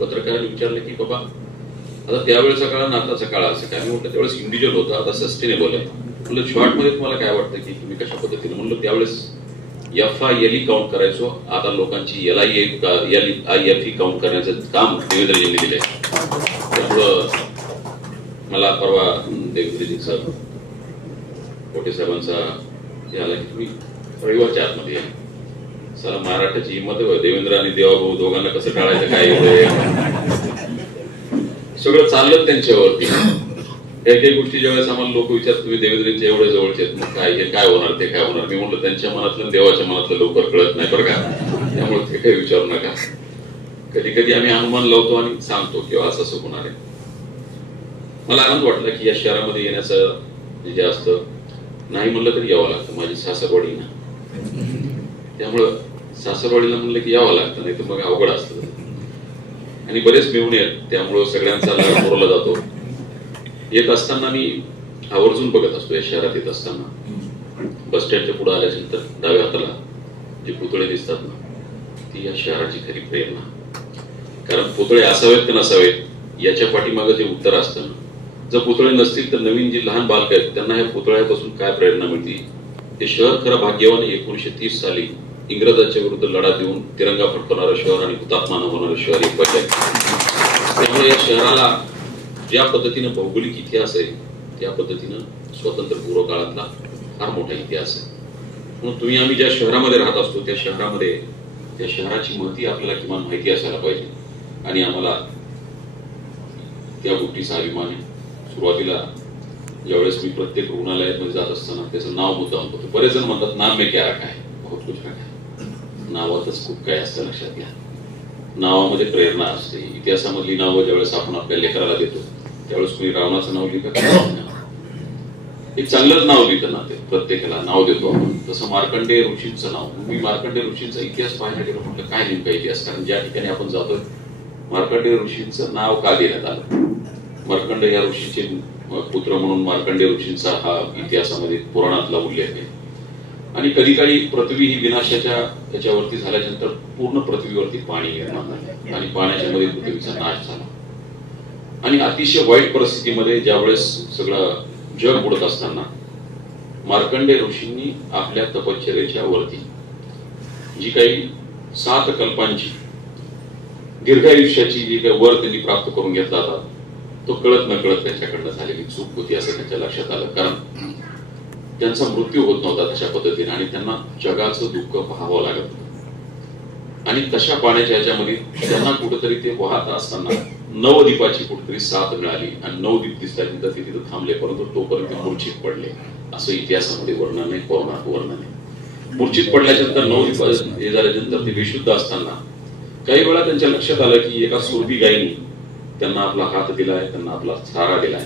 पत्रकारांनी विचारलं की बाबा आता त्यावेळेचा काळ आणि आताचा काळ असं काय? मी म्हटलं त्यावेळेस इंडिव्हिज्युअल होता, आता सस्टेनेबल आहे. म्हणलं शॉर्ट मध्ये तुम्हाला काय वाटतं की तुम्ही कशा पद्धतीने? म्हणलं त्यावेळेस FILE काउंट करायचो, आता लोकांची LIFE काउंट करण्याचं काम देवेंद्रजींनी दिलंय. त्यामुळं मला परवा देवेंद्रजींचा कोटे साहेबांचा आला की तुम्ही रविवारच्या आतमध्ये चला महाराष्ट्राची हिंमत आहे, देवेंद्र आणि देवाभाऊ दोघांना कसं टाळायचं काय एवढं सगळं चाललं त्यांच्यावरती. काही काही गोष्टी ज्यावेळेस आम्हाला लोक विचारतात तुम्ही देवेंद्रच्या एवढ्या जवळचे आहेत, मग काय हे काय होणार ते काय होणार, मी म्हटलं त्यांच्या मनातलं देवाच्या मनातलं लवकर कळत नाही बरं का, त्यामुळे ते काही विचारू नका. कधी कधी आम्ही अनुमान लावतो आणि सांगतो किंवा असं असं होणार आहे. मला आनंद वाटला की या शहरामध्ये येण्याचं जे असतं नाही म्हणलं तरी यावं लागतं. माझी सासरवाडी ना, त्यामुळं सासरवाडीला म्हणलं की यावं लागतं, नाही तर मग अवघड असतं. आणि बरेच मिळून आहेत त्यामुळं सगळ्यांचा लाभ पुरवला जातो. येत असताना मी आवर्जून बघत असतो या शहरात येत असताना बस स्टँडच्या पुढे आल्यानंतर डाव्या हाताला जे पुतळे दिसतात ना ती या शहराची खरी प्रेरणा. कारण पुतळे असावेत का नसावेत याच्या पाठीमागे जे उत्तर असतं ना, जर पुतळे नसतील तर नवीन जी लहान बालक आहेत त्यांना या पुतळ्यापासून काय प्रेरणा मिळते. ते शहर खरं भाग्यवान 1930 साली इंग्रजांच्या विरुद्ध लढा देऊन तिरंगा फडकवणारं शहर आणि हुतात्मा होणारं शहर एक आहे. त्यामुळे या शहराला ज्या पद्धतीनं भौगोलिक इतिहास आहे त्या पद्धतीनं स्वातंत्र्यपूर्व काळातला फार मोठा इतिहास आहे. म्हणून तुम्ही आम्ही ज्या शहरामध्ये राहत असतो त्या शहरामध्ये त्या शहराची महती आपल्याला किमान माहिती असायला पाहिजे आणि आम्हाला त्या गोष्टीचा अभिमान आहे. सुरुवातीला ज्यावेळेस मी प्रत्येक रुग्णालयामध्ये जात असताना त्याचं नाव मुद्दाम होतं. बरेच जण म्हणतात नाम में क्या रखा है, बहुत कुछ रखा है. नावातच खूप काय असतं लक्षात घ्या. नावामध्ये प्रेरणा असते. इतिहासामधली नावं ज्यावेळेस आपण आपल्या लेकराला देतो त्यावेळेस कोणी रावणाचं नाव लिहितं, एक चांगलंच नाव लिहितं ना, ते प्रत्येकाला नाव देतो आपण. तसं मार्कंडेय ऋषींचं नाव, मी मार्कंडेय ऋषींचा इतिहास पाहायला गेलो. म्हटलं काय नेमका इतिहास, कारण ज्या ठिकाणी आपण जातोय मार्कंडेय ऋषींचं नाव का देण्यात आलं. मार्कंडेय या ऋषीचे पुत्र म्हणून मार्कंडेय ऋषींचा हा इतिहासामध्ये पुराणातला उल्लेख आहे. आणि कधी काळी पृथ्वी ही विनाशाच्या त्याच्यावरती झाल्यानंतर पूर्ण पृथ्वीवरती पाणी निर्माण झालं आणि पाण्याच्या मध्ये पृथ्वीचा नाश झाला. आणि अतिशय वाईट परिस्थितीमध्ये ज्यावेळेस सगळं जग बुडत असताना मार्कंडेय ऋषींनी आपल्या तपश्चर्येच्या वरती जी काही 7 कल्पांची दीर्घायुष्याची जी काही वर त्यांनी प्राप्त करून घेतला होता तो कळत न कळत त्यांच्याकडनं झालेली चूक होती असं त्यांच्या लक्षात आलं. कारण त्यांचा मृत्यू होत नव्हता तशा पद्धतीने आणि त्यांना जगाचं दुःख पाहावं लागत होतं. आणि तशा पाण्याच्या ह्याच्यामध्ये त्यांना कुठेतरी ते वाहत असताना नवद्वीपाची कुठेतरी साथ मिळाली आणि नवद्वीप दिसल्यानंतर ते तिथे थांबले, परंतु तोपर्यंत मूर्छित पडले असं इतिहासामध्ये वर्णन आहे, पौराणिक वर्णन आहे. मूर्छित पडल्यानंतर नवद्वीप हे झाल्यानंतर ते बेशुद्ध असताना काही वेळा त्यांच्या लक्षात आलं की एका सुरभी गायीने त्यांना आपला हात दिलाय, त्यांना आपला सहारा दिलाय.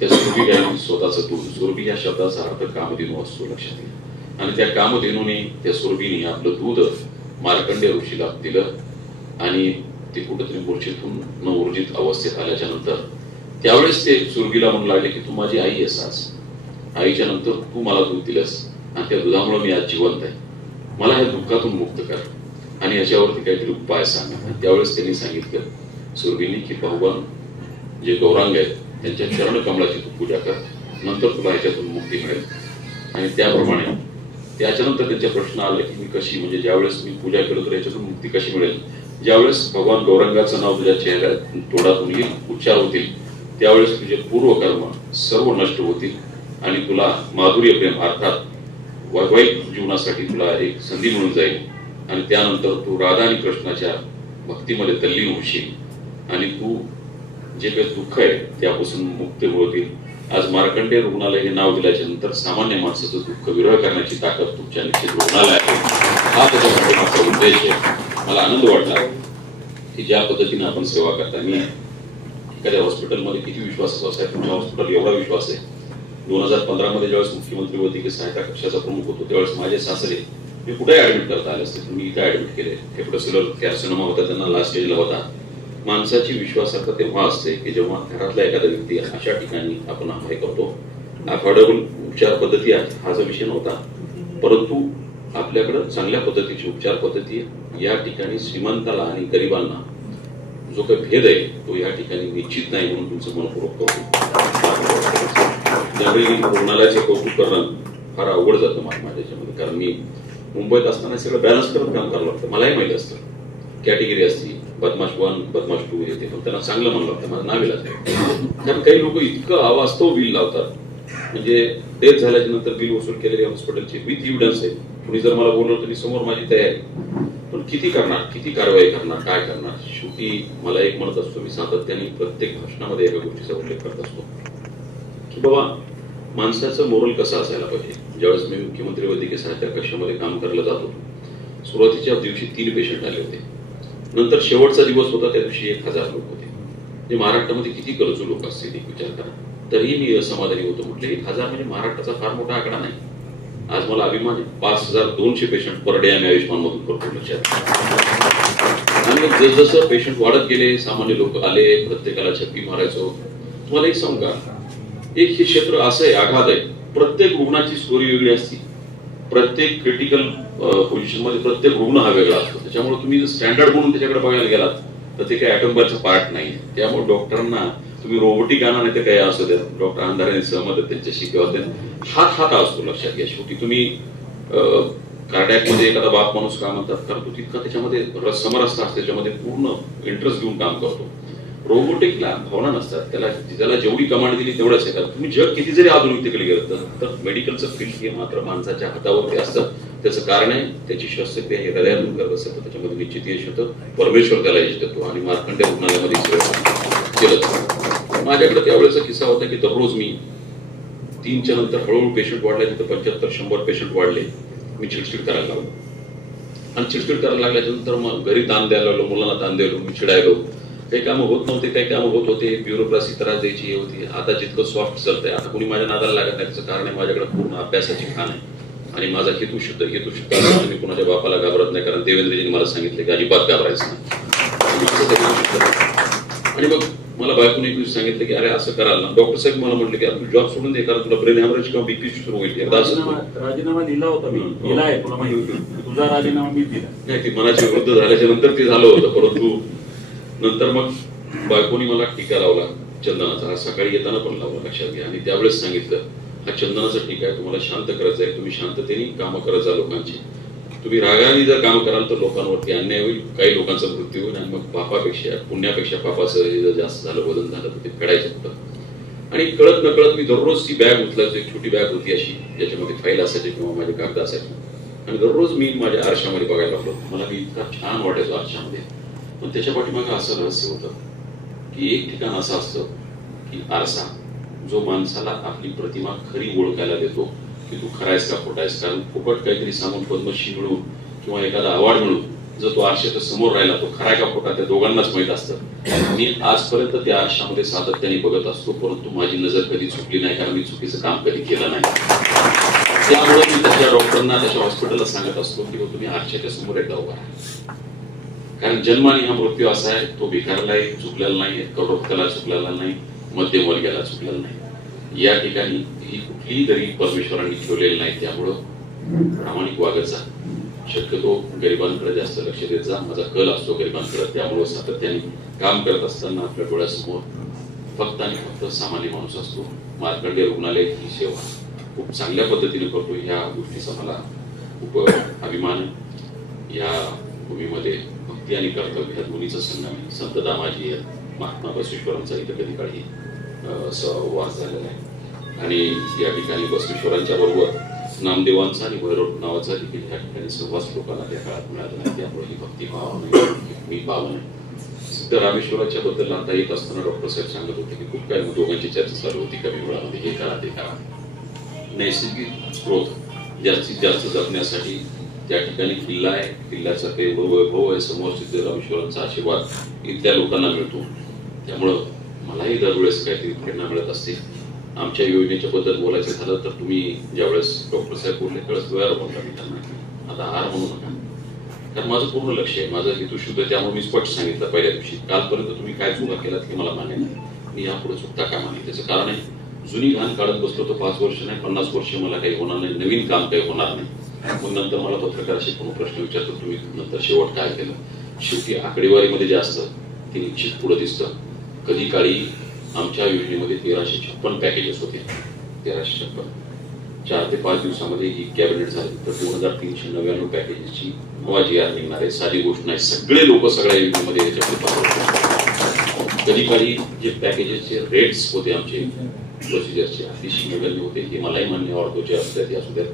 त्या सुरभी गायीने स्वतःचं दूध, सुरभी या शब्दाचा अर्थ कामधेनू असतो लक्षात घ्या. आणि त्या कामधेनूने त्या सुरभीने आपलं दूध मार्कंडेय ऋषीला दिलं आणि ते कुठेतरी मूर्छित होऊन नवऊर्जित अवस्थेत आल्याच्या नंतर त्यावेळेस ते सुरभीला म्हणू लागले की तू माझी आई आहेस, आज आईच्या नंतर तू मला दूध दिलंस आणि त्या दुधामुळे मी आज जिवंत आहे, मला ह्या दुःखातून मुक्त कर आणि याच्यावरती काहीतरी उपाय सांग. त्यावेळेस त्यांनी सांगितलं सुरभीने की भगवान जे गौरांग आहेत त्यांच्या चरण कमळाची तू पूजा कर, नंतर तुला ह्याच्यातून मुक्ती मिळेल. आणि त्याप्रमाणे त्याच्यानंतर त्यांचा प्रश्न आला की मी कशी, म्हणजे ज्यावेळेस मी पूजा केलो तर याच्यातून मुक्ती कशी मिळेल. ज्यावेळेस भगवान गौरांगाचं नाव तुझ्या चेहऱ्यात तोंडातून येईल, उच्चार होतील, त्यावेळेस तुझे पूर्वकर्म सर्व नष्ट होतील आणि तुला माधुर्य प्रेम अर्थात वैवाहिक जीवनासाठी तुला एक संधी मिळून जाईल. आणि त्यानंतर तू राधा आणि कृष्णाच्या भक्तीमध्ये तल्लीन होशील आणि तू जे काही दुःख आहे त्यापासून मुक्ती होतील. आज मार्कंडेय रुग्णालय हे नाव दिल्याच्या नंतर सामान्य माणसाचं दुःख विरह करण्याची ताकद तुमच्या निश्चित रुग्णालय आहे, हा त्याच्या मागचा उद्देश आहे. मला आनंद वाटला की ज्या पद्धतीने आपण सेवा करता. मी एखाद्या हॉस्पिटलमध्ये किती विश्वासाचा असाय, तुमच्या हॉस्पिटल एवढा विश्वास आहे. 2015 मध्ये ज्यावेळेस मुख्यमंत्री वैद्यकीय सहायता कक्षाचा प्रमुख होतो त्यावेळेस माझे सासरे मी कुठे ऍडमिट करता आले असते, मी इथे ऍडमिट केले. हेपटोसेलर कॅर्सिनोमा होता, त्यांना लास्ट स्टेजला होता. माणसाची विश्वासार्हता तेव्हा असते की जेव्हा घरातला एखादा व्यक्ती अशा ठिकाणी आपण हे करतो. अफोर्डेबल उपचार पद्धती हा जो विषय नव्हता, परंतु आपल्याकडे चांगल्या पद्धतीची उपचार पद्धती या ठिकाणी श्रीमंताला आणि गरिबांना जो काही भेद आहे तो या ठिकाणी निश्चित नाही म्हणून तुमचं मनपूर्वक करतो. त्यावेळी रुग्णालयाचे कौतुक करणं फार अवघड जातं माझ्याच्यामध्ये, कारण मी मुंबईत असताना सगळं बॅलन्स करत काम करावं लागतं. मलाही माहिती असतं कॅटेगरी असती, बदमाश 1 बदमाश 2 येते, पण त्यांना चांगलं म्हणलं लागतं, माझं नाव इलाज आहे. कारण काही लोक इतकं अवास्तव बिल लावतात, म्हणजे डेथ झाल्याच्या नंतर बिल वसूल केलेले हॉस्पिटलचे विथ एव्हिडन्स आहे. कुणी जर मला बोललं तरी समोर माझी तयारी किती करणार, किती कारवाई करणार, काय करणार? शेवटी मला एक म्हणत असतो, मी सातत्याने प्रत्येक भाषणामध्ये एका गोष्टीचा उल्लेख करत असतो की बाबा माणसाचं मोरल कसं असायला पाहिजे. ज्यावेळेस मी मुख्यमंत्री वैद्यकीय सहायता कक्षामध्ये काम करायला जात होतो, सुरुवातीच्या दिवशी 3 पेशंट आले होते. नंतर शेवटचा दिवस होता, त्या दिवशी 1000 लोक होते. म्हणजे महाराष्ट्रामध्ये किती गरजू लोक असतील एक विचार करा. तरीही मी असमाधानी होतो. म्हटलं 1000 म्हणजे महाराष्ट्राचा फार मोठा आकडा नाही. आज मला अभिमान आहे, 5200 पेशंट पर डे आम्ही आयुष्यमान मधून करतो लक्षात. आणि जसजसं पेशंट वाढत गेले, सामान्य लोक आले, प्रत्येकाला छक्की मारायचो. तुम्हाला एक सांगू का, एक हे क्षेत्र असं आहे, आघात आहे. प्रत्येक रुग्णाची स्टोरी वेगळी असते. प्रत्येक क्रिटिकल पोझिशन मध्ये प्रत्येक रुग्ण हा वेगळा असतो. त्याच्यामुळे तुम्ही जर स्टँडर्ड म्हणून त्याच्याकडे बघायला गेलात तर ते काही ॲटोमबारचा पार्ट नाही. त्यामुळे डॉक्टरांना तुम्ही रोबोटिक आणा नाही तर काही असू द्या, डॉक्टर अंधाराने सहमत त्यांच्याशी किंवा हात असतो लक्षात घ्या. शेवटी तुम्ही कार्डियाक मध्ये एखादा बाप माणूस काम म्हणतात, कारण तो तितका त्याच्यामध्ये समरसता असते, त्याच्यामध्ये पूर्ण इंटरेस्ट घेऊन काम करतो. रोबोटिकला भावना नसतात, त्याला जेवढी कमांड दिली तेवढंच आहे. कारण तुम्ही जग किती जरी आधुनिकतेकडे गेलं तर मेडिकलचं फील्ड हे मात्र माणसाच्या हातावरती असतं. त्याचं कारण आहे त्याची शस्त्रक्रिया हे हृदयातून करत असतं, त्याच्यामध्ये निश्चित यश होतं. परमेश्वर त्याला यश देतो आणि मार्कंडेय रुग्णालयामध्ये केलं. माझ्याकडे त्यावेळेचा किस्सा होता की दररोज मी 3च्या नंतर हळूहळू पेशंट वाढले, तिथं 75-100 पेशंट वाढले. मी चिडचिड करायला लागलो आणि चिडचिड करायला लागल्यानंतर मग घरी ताण द्यायला लागलो, मुलांना ताण द्यायलो, मी चिडायलो. काही कामं होत नव्हते, काही कामं होत होते, ब्युरोक्रासी त्रास द्यायची होती. आता जितकं सॉफ्ट चालतंय, आता कोणी माझ्या नादाला लागत नाही. त्याचं कारण आहे माझ्याकडे पूर्ण अभ्यासाची खाण आहे आणि माझा हेतू शुद्ध असताना मी कोणाच्या बापाला घाबरत नाही. कारण देवेंद्रजींनी मला सांगितलं की अजिबात घाबरायचं नाही. आणि मग मला बायकोने एक दिवस सांगितलं की अरे असं कराल ना. डॉक्टर साहेब मला म्हटलं की तू जॉब सोडून दे, कारण तुला ब्रेन हॅमरेज किंवा बीपी सुरू होईल. एकदा राजीनामा दिला होता मी, दिला आहे, तुला माहिती तुझा राजीनामा मी दिला नाही. ती मनाची वृद्ध झाल्याच्या नंतर ते झालं होतं, परंतु नंतर मग बायकोनी मला टीका लावला चंदनाचा. आज सकाळी येताना पण लावला लक्षात घ्या. आणि त्यावेळेस सांगितलं हा चंदनाचा टीका आहे, तुम्हाला शांत करायचं आहे, तुम्ही शांततेने कामं करत जा लोकांची. तुम्ही रागाने जर काम कराल तर लोकांवरती अन्याय होईल, काही लोकांचा मृत्यू होईल आणि मग पापापेक्षा पुण्यापेक्षा पापाचं जर जास्त झालं, वजन झालं तर ते फेडायचं होतं. आणि कळत नकळत मी दररोज ती बॅग उचलायचो. एक छोटी बॅग होती अशी, ज्याच्यामध्ये फाईल असायची किंवा माझे कागद असायचे. आणि दररोज मी माझ्या आरशामध्ये बघायला लागलो. मला मी इतका छान वाटायचो आरशामध्ये. पण त्याच्या पाठीमागे असं रहस्य होतं की एक ठिकाण असं असतं की आरसा जो माणसाला आपली प्रतिमा खरी ओळखायला देतो की तू खरायस का खोटायस. कारण फुकट काहीतरी सांगून पद्मश्री मिळवून किंवा एखादा अवॉर्ड मिळून जर तो आरशाच्या समोर राहिला तो खरा का खोटा त्या दोघांनाच माहित असतं. मी आजपर्यंत त्या आरशामध्ये सातत्याने बघत असतो, परंतु माझी नजर कधी चुकली नाही, कारण मी चुकीचं काम कधी केलं नाही. त्यामुळे मी त्याच्या डॉक्टरांना त्याच्या हॉस्पिटलला सांगत असतो की तुम्ही आरशाच्या समोर एकदा उभा राहा. कारण जन्माने हा मृत्यू असा आहे, तो भिकारलाही चुकलेला नाही, करोडपतीला चुकलेला नाही, मध्यमवर्गाला चुकलेला नाही. या ठिकाणी ही कुठलीही तरी परमेश्वरांनी ठेवलेली नाही. त्यामुळं प्रामाणिक वागत जा, शक्यतो गरिबांकडे जास्त लक्ष देत जा. माझा कल असतो गरिबांकडे, त्यामुळे सातत्याने काम करत असताना आपल्या डोळ्यासमोर फक्त आणि फक्त सामान्य माणूस असतो. मार्कंडेय रुग्णालय ही सेवा खूप चांगल्या पद्धतीने करतो. ह्या गोष्टीचा मला खूप अभिमान आहे. या भूमीमध्ये भक्ती आणि कर्तव्य या दोन्हीचा संगम आहे. संत दामाजी महात्मा बसवेश्वरांचा इथं कधी काळी सहवास झालेला आहे. आणि या ठिकाणी बसवेश्वरांच्या बरोबर नामदेवांचा आणि भैरव नावाचा देखील या ठिकाणी सहवास लोकांना त्या काळात मिळाला नाही. त्यामुळे ही भक्ती भावना मी भावना आहे. सिद्धरामेश्वराच्या बद्दल आता येत असताना डॉक्टर साहेब सांगत होते की खूप काही दोघांची चर्चा चालू होती कमी वेळामध्ये, हे करा ते करा. नैसर्गिक स्रोत जास्तीत जास्त जपण्यासाठी त्या ठिकाणी किल्ला आहे, किल्ल्याचा काही वैभव आहे, समोर सिद्धरामेश्वरांचा आशीर्वाद इथल्या लोकांना मिळतो. त्यामुळं मलाही दरवेळेस काहीतरी प्रेरणा मिळत असते. आमच्या योजनेच्या बद्दल बोलायचं झालं तर तुम्ही ज्यावेळेस डॉक्टर साहेब बोलले त्यावेळेस डोळ्यारोपण करा त्यांना, आता हार म्हणू नका. कारण माझं पूर्ण लक्ष आहे, माझं हेतू शुद्ध. त्यामुळे मी स्पष्ट सांगितलं पहिल्या दिवशी, कालपर्यंत तुम्ही काय चुका केलात हे मला मान्य नाही, मी यापुढे चुकता कामा नाही. त्याचं कारण आहे जुनी घाण काढत बसलो तर 5 वर्ष नाही 50 वर्ष मला काही होणार नाही, नवीन काम काही होणार नाही. मग नंतर मला पत्रकाराशी पूर्ण प्रश्न विचारतो तुम्ही नंतर शेवट काय केलं. शेवटी आकडेवारीमध्ये जे असतं ते निश्चित पुढे दिसतं. कधी काळी आमच्या योजनेमध्ये 1356 पॅकेजेस होते. 1356 4 ते 5 दिवसामध्ये ही कॅबिनेट झाली तर 2399 पॅकेजेसची नवा GR निघणार आहे. साधी गोष्ट नाही, सगळे लोक सगळ्या योजनेमध्ये याच्यामध्ये. कधी काळी जे पॅकेजेसचे रेट्स होते आमचे प्रोसिजरचे अतिशय नगण्य होते. हे मलाही मान्य आवडतो, जे असतात ते असू द्या.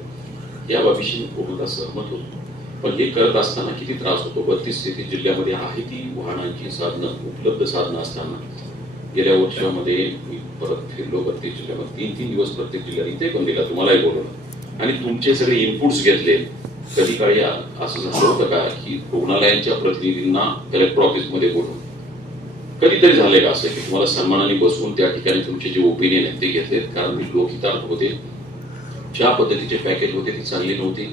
या बाबीशी मी पूर्णतः सहमत होतो. पण हे करत असताना किती त्रास होतो. 32-33 जिल्ह्यामध्ये आहे ती वाहनांची साधनं, उपलब्ध साधनं असताना गेल्या वर्षामध्ये मी परत फिरलो प्रत्येक जिल्ह्यामध्ये, 3-3 दिवस प्रत्येक जिल्ह्यात, इथे पण दिला, तुम्हालाही बोलवलं आणि तुमचे सगळे इनपुट्स घेतले. कधी काळी असं झालं होतं का की रुग्णालयांच्या प्रतिनिधींना कलेक्टर ऑफिसमध्ये बोलवून कधीतरी झालंय का असं की तुम्हाला सन्मानाने बसवून त्या ठिकाणी तुमचे जे ओपिनियन आहेत ते घेतलेत? कारण मी लोकहितार्थ होते. ज्या पद्धतीचे पॅकेज होते ती चांगली नव्हती.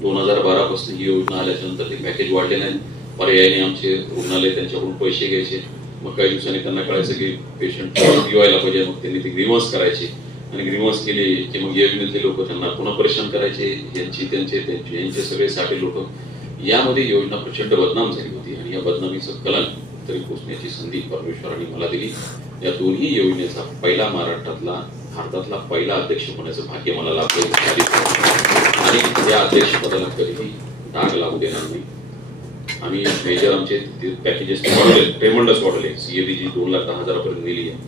2012 पासून ही योजना आल्याच्यानंतर ते पॅकेज वाढले नाही. पर्यायाने आमचे रुग्णालय त्यांच्याकडून पैसे घ्यायचे. मग काही दिवसांनी त्यांना कळायचं की पेशंट व्हायला पाहिजे, मग त्यांनी ते ग्रीव्हन्स करायचे आणि ग्रीव्हन्स केले की मग योजनेतले लोक त्यांना पुन्हा परेशान करायचे, यांचे सगळे साठे लोक. यामध्ये योजना प्रचंड बदनाम झाली होती आणि या बदनामीचं कलन तरी पोचण्याची संधी परमेश्वरांनी मला दिली. या दोन्ही योजनेचा पहिला महाराष्ट्रातला भारतातला पहिला अध्यक्ष होण्याचं भाग्य मला लाभलं आणि या अध्यक्षपदाला कधीही डाग लागू देणार नाही. आम्ही मेजर आमचे पॅकेजेस वाढवले, ट्रेमंडस वाढवले. CABG 2,10,000 पर्यंत नेली आहे.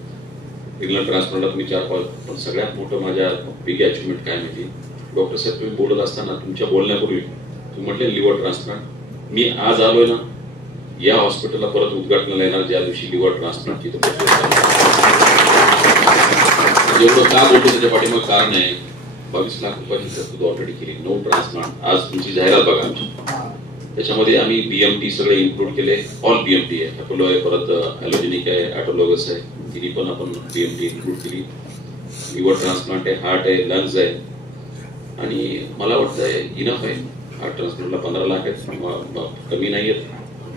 रिग्नल ट्रान्सप्लांटला तुम्ही 4-5. पण सगळ्यात मोठं माझ्या बिग अचिव्हमेंट काय माहिती, डॉक्टर साहेब तुम्ही बोलत असताना तुमच्या बोलण्यापूर्वी तुम्ही म्हटले लिव्हर ट्रान्सप्लांट. मी आज आलोय ना, या हॉस्पिटलला परत उद्घाटनाला येणार ज्या दिवशी लिव्हर ट्रान्सप्लांटची एवढं का बोलतो त्याच्या पाठीमागे कारण आहे. 22 लाख रुपयाची तरतूद ऑलरेडी केली. No transplant. आज तुमची जाहिरात बघा आमची, त्याच्यामध्ये आम्ही BMT सगळे इन्क्लूड केले. ऑल BMT आहे, अपोलो आहे, परत ॲलोजेनिक आहे, ॲटोलॉगस आहे, तिन्ही पण आपण BMT इन्क्लूड केली. लिव्हर ट्रान्सप्लांट आहे, हार्ट आहे, लंग्स आहे आणि मला वाटतंय इनफ आहे. हार्ट ट्रान्सप्लांटला 15 लाख आहेत, कमी नाही आहेत,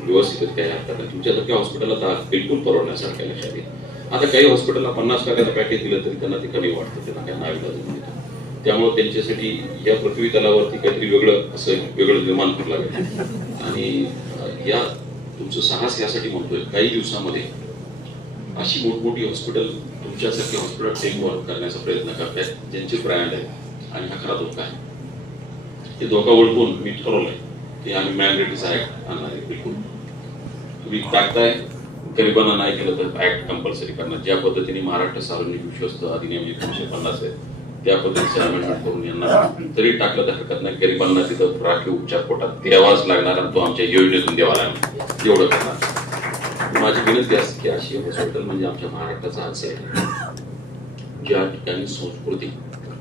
व्यवस्थित काय हरकत नाही. तुमच्यासारख्या हॉस्पिटलला तर बिलकुल परवडण्यासारख्या लक्षात येईल. आता काही हॉस्पिटलला 50% पॅकेज दिलं तरी त्यांना ते कमी वाटतं, त्यांना काय नाविलाज नाही. त्यामुळे त्यांच्यासाठी या पृथ्वी तलावरती काहीतरी वेगळं निर्माण करावं लागेल. आणि या तुमचं साहस यासाठी म्हणतोय, काही दिवसामध्ये अशी मोठमोठी हॉस्पिटल तुमच्यासारखे हॉस्पिटल टेक ओव्हर करण्याचा प्रयत्न करतायत ज्यांचे ब्रँड आहे आणि हा खरा धोका आहे. हे धोका ओळखून मी ठरवलंय की आम्ही मॅन्डेटरीचा ऍक्ट आणणार आहे. बिलकुल तुम्ही टाकताय, गरिबांना नाही केलं तर ऍक्ट कंपल्सरी करणार. ज्या पद्धतीने महाराष्ट्र सार्वजनिक विश्वस्त अधिनियम 1950 आहे त्या पद्धतीचं अमेंडमेंट करून यांना तरी टाकलं तर हरकत नाही. गरिबांना तिथं राखीव उपचार पोटात द्यावाच लागणार आणि तो आमच्या योजनेतून द्यावा लागणार, एवढं करणार. माझी विनंती असते की अशी हॉस्पिटल म्हणजे आमच्या महाराष्ट्राचा असेल ज्या ठिकाणी संस्कृती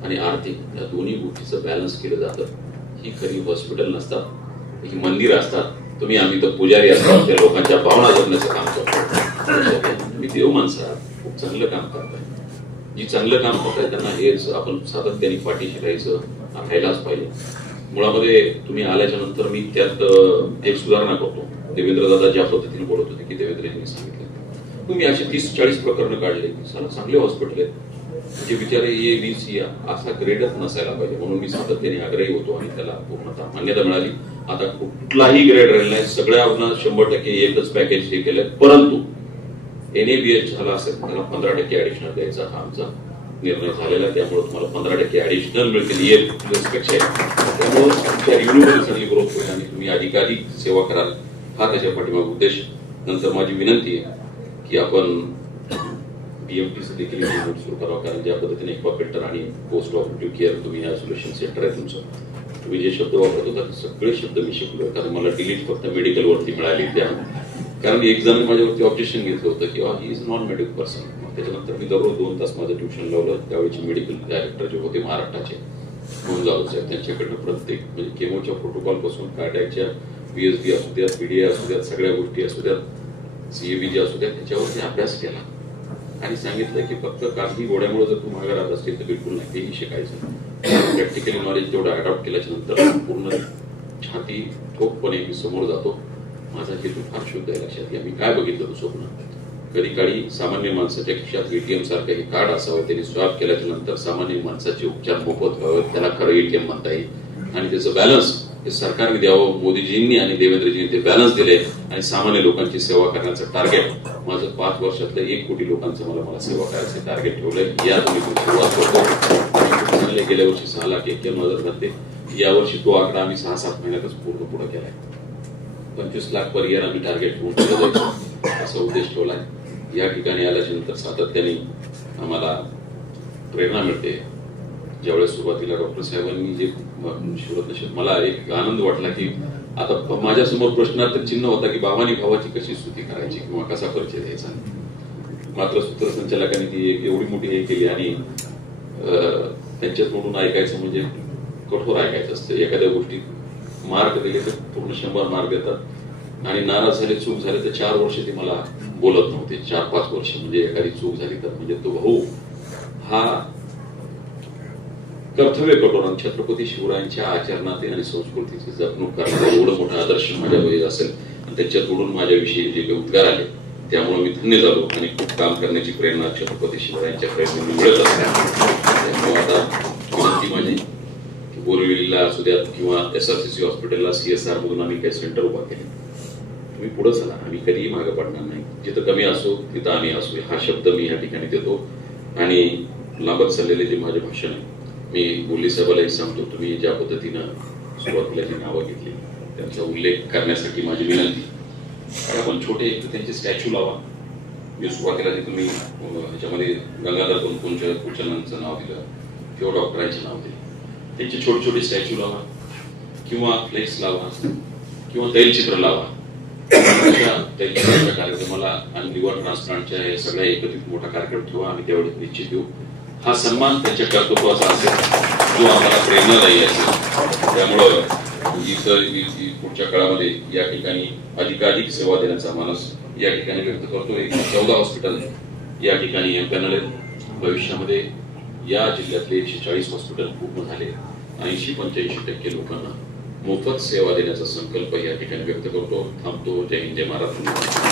आणि आर्थिक या दोन्ही गोष्टीचं बॅलन्स केलं जातं. ही खरी हॉस्पिटल नसतात, ही मंदिर असतात. आम्ही तर पुजारी असतात, त्या लोकांच्या भावना जपण्याचं काम करतो. तुम्ही देव माणसं आहात, खूप चांगलं काम करताय. जी चांगलं काम करताय त्यांना हेच आपण सातत्याने पाठीशी राहायलाच पाहिजे. मुळामध्ये तुम्ही आल्याच्या नंतर मी त्यात एक सुधारणा करतो. देवेंद्र दादा ज्या पद्धतीने बोलत होते की देवेंद्रजींनी सांगितलं, तुम्ही अशी 30-40 प्रकरणं काढले. चांगले हॉस्पिटल आहेत, जे बिचारे ABC असा ग्रेडच नसायला पाहिजे म्हणून मी सातत्याने आग्रही होतो आणि त्याला पूर्णतः मान्यता मिळाली. आता कुठलाही ग्रेड राहिला नाही, सगळ्यांना 100% एकच पॅकेज हे केलंय. परंतु NABH झाला असेल त्याला 15% ऍडिशनल द्यायचा हा आमचा निर्णय झालेला आहे. त्यामुळे तुम्हाला 15% ऍडिशनल मिळतील पेक्षा. त्यामुळे तुमच्या रिव्ह्यूमध्ये चांगली ग्रोथ होईल आणि तुम्ही अधिकाधिक सेवा कराल, हा त्याच्या पाठीमागे उद्देश. नंतर माझी विनंती आहे की आपण BMTचं देखील सुरू करावं, कारण ज्या पद्धतीने एक्वा फिल्टर आणि पोस्ट ऑपरेटिव्ह केअर तुम्ही आयसोलेशन सेंटर आहे तुमचं, तुम्ही जे शब्द वापरत होता ते सगळे शब्द मी शिकलो. कारण मला डिलीट फक्त मेडिकल वरती मिळाली त्या, कारण एक जण माझ्यावरती ऑब्जेक्शन घेतलं होतं की he is non medical person. त्याच्यानंतर मी दररोज 2 तास माझं ट्युशन लावलं. त्यावेळेचे मेडिकल डायरेक्टर जे होते महाराष्ट्राचे म्हणून जाऊ साहेब, त्यांच्याकडनं प्रत्येक म्हणजे केमोच्या प्रोटोकॉल पासून कार्डियाकच्या VSB असू द्यात, PDA असू द्यात, सगळ्या गोष्टी असू द्यात, CABG असू द्यात, त्याच्यावरती अभ्यास केला आणि सांगितलं की फक्त काही गोड्यामुळे जर तू मागे राहत असतील तर बिलकुल नाही, तेही शिकायचं. प्रॅक्टिकली नॉलेज तेवढं अडॉप्ट केल्याच्या नंतर पूर्ण छाती ठोकपणे मी समोर जातो. माझा हेतू फार शुद्ध आहे. लक्षात घ्या, मी काय बघितलं होतं स्वप्न. कधी काळी सामान्य माणसाच्या खिशात ATM सारखं हे कार्ड असावं, त्यांनी स्वॅप केल्याच्या नंतर सामान्य माणसाचे उपचार मोफत व्हावेत, त्याला खरं ATM म्हणता येईल आणि त्याचं बॅलन्स हे सरकारने द्यावं. मोदीजींनी आणि देवेंद्रजींनी ते बॅलन्स दिले आणि सामान्य लोकांची सेवा करण्याचं टार्गेट माझं 5 वर्षातलं 1 कोटी लोकांचं मला सेवा करायचं टार्गेट ठेवलंय. यात मी सुरुवात करतो. गेल्या वर्षी 6,91,000 घातले. यावर्षी तो आकडा आम्ही 6-7 महिन्यातच पूर्ण पुढे केलाय. 25 लाख पर इयर आम्ही टार्गेट ठेवून पुढे जायचं असा उद्देश ठेवलाय. या ठिकाणी आल्याच्या नंतर सातत्याने आम्हाला प्रेरणा मिळते. ज्यावेळेस सुरुवातीला डॉक्टर साहेबांनी जे शिवरत्न, मला एक आनंद वाटला की आता माझ्यासमोर प्रश्नार्थ चिन्ह होता की भावानी भावाची कशी स्तुती करायची किंवा कसा परिचय द्यायचा. मात्र सूत्रसंचालकांनी ती एवढी मोठी हे केली आणि त्यांच्या तोडून ऐकायचं म्हणजे कठोर ऐकायचं असतं. एखाद्या गोष्टीत मार्क दिले तर पूर्ण 100 मार्क देतात आणि नाराज झाले, चूक झाले तर 4 वर्ष ते मला बोलत नव्हते. 4-5 वर्ष म्हणजे एखादी चूक झाली तर म्हणजे तो भाऊ हा कर्तव्य कठोर आणि छत्रपती शिवरायांच्या आचरणात आणि संस्कृतीची जपणूक करणारा एवढं मोठा आदर्श माझ्या वयात असेल आणि त्याच्याकडून माझ्याविषयी जे काही उद्गार आले त्यामुळे मी धन्य झालो आणि खूप काम करण्याची प्रेरणा छत्रपती शिवरायांच्या प्रेरणेने मिळत असते. त्यामुळे आता विनंती माझी की बोरिवलीला असू द्यात किंवा SRCC हॉस्पिटलला CSR मधून आम्ही काही सेंटर उभा केले. तुम्ही पुढे चला, आम्ही कधीही मागे पडणार नाही. जिथं कमी असो तिथं आम्ही असू, हा शब्द मी या ठिकाणी देतो. आणि लांबत चाललेले जे माझे भाषण आहे मी बोलली साहेबालाही सांगतो, तुम्ही ज्या पद्धतीनं सुरुवातीला जी नावं घेतली त्यांचा उल्लेख करण्यासाठी माझी विनंती. आपण छोटे त्यांचे स्टॅच्यू लावा. मी सुरुवातीला जे तुम्ही ह्याच्यामध्ये गंगाधर कुलचंदांचं नाव दिलं किंवा डॉक्टरांचं नाव दिलं, त्यांचे छोटे छोटे स्टॅच्यू लावा किंवा फ्लेक्स लावा किंवा तैलचित्र लावा. तैलचित्राच्या कार्यक्रमाला आणि लिव्हर ट्रान्सप्लांटच्या हे सगळ्या एकत्रित मोठा कार्यक्रम ठेवा. आम्ही त्यावेळेस निश्चित देऊ. हा सन्मान त्यांच्या कर्तृत्वाचा असेल जो आम्हाला प्रेरणादायी असेल. त्यामुळं पुढच्या काळामध्ये या ठिकाणी अधिकाधिक सेवा देण्याचा मानस या ठिकाणी व्यक्त करतोय. 14 हॉस्पिटल या ठिकाणी एमपॅनल आहेत. भविष्यामध्ये या जिल्ह्यातले 140 हॉस्पिटल पूर्ण झाले. 80-85% लोकांना मोफत सेवा देण्याचा संकल्प या ठिकाणी व्यक्त करतो. थांबतो. जय हिंद, जय महाराष्ट्र.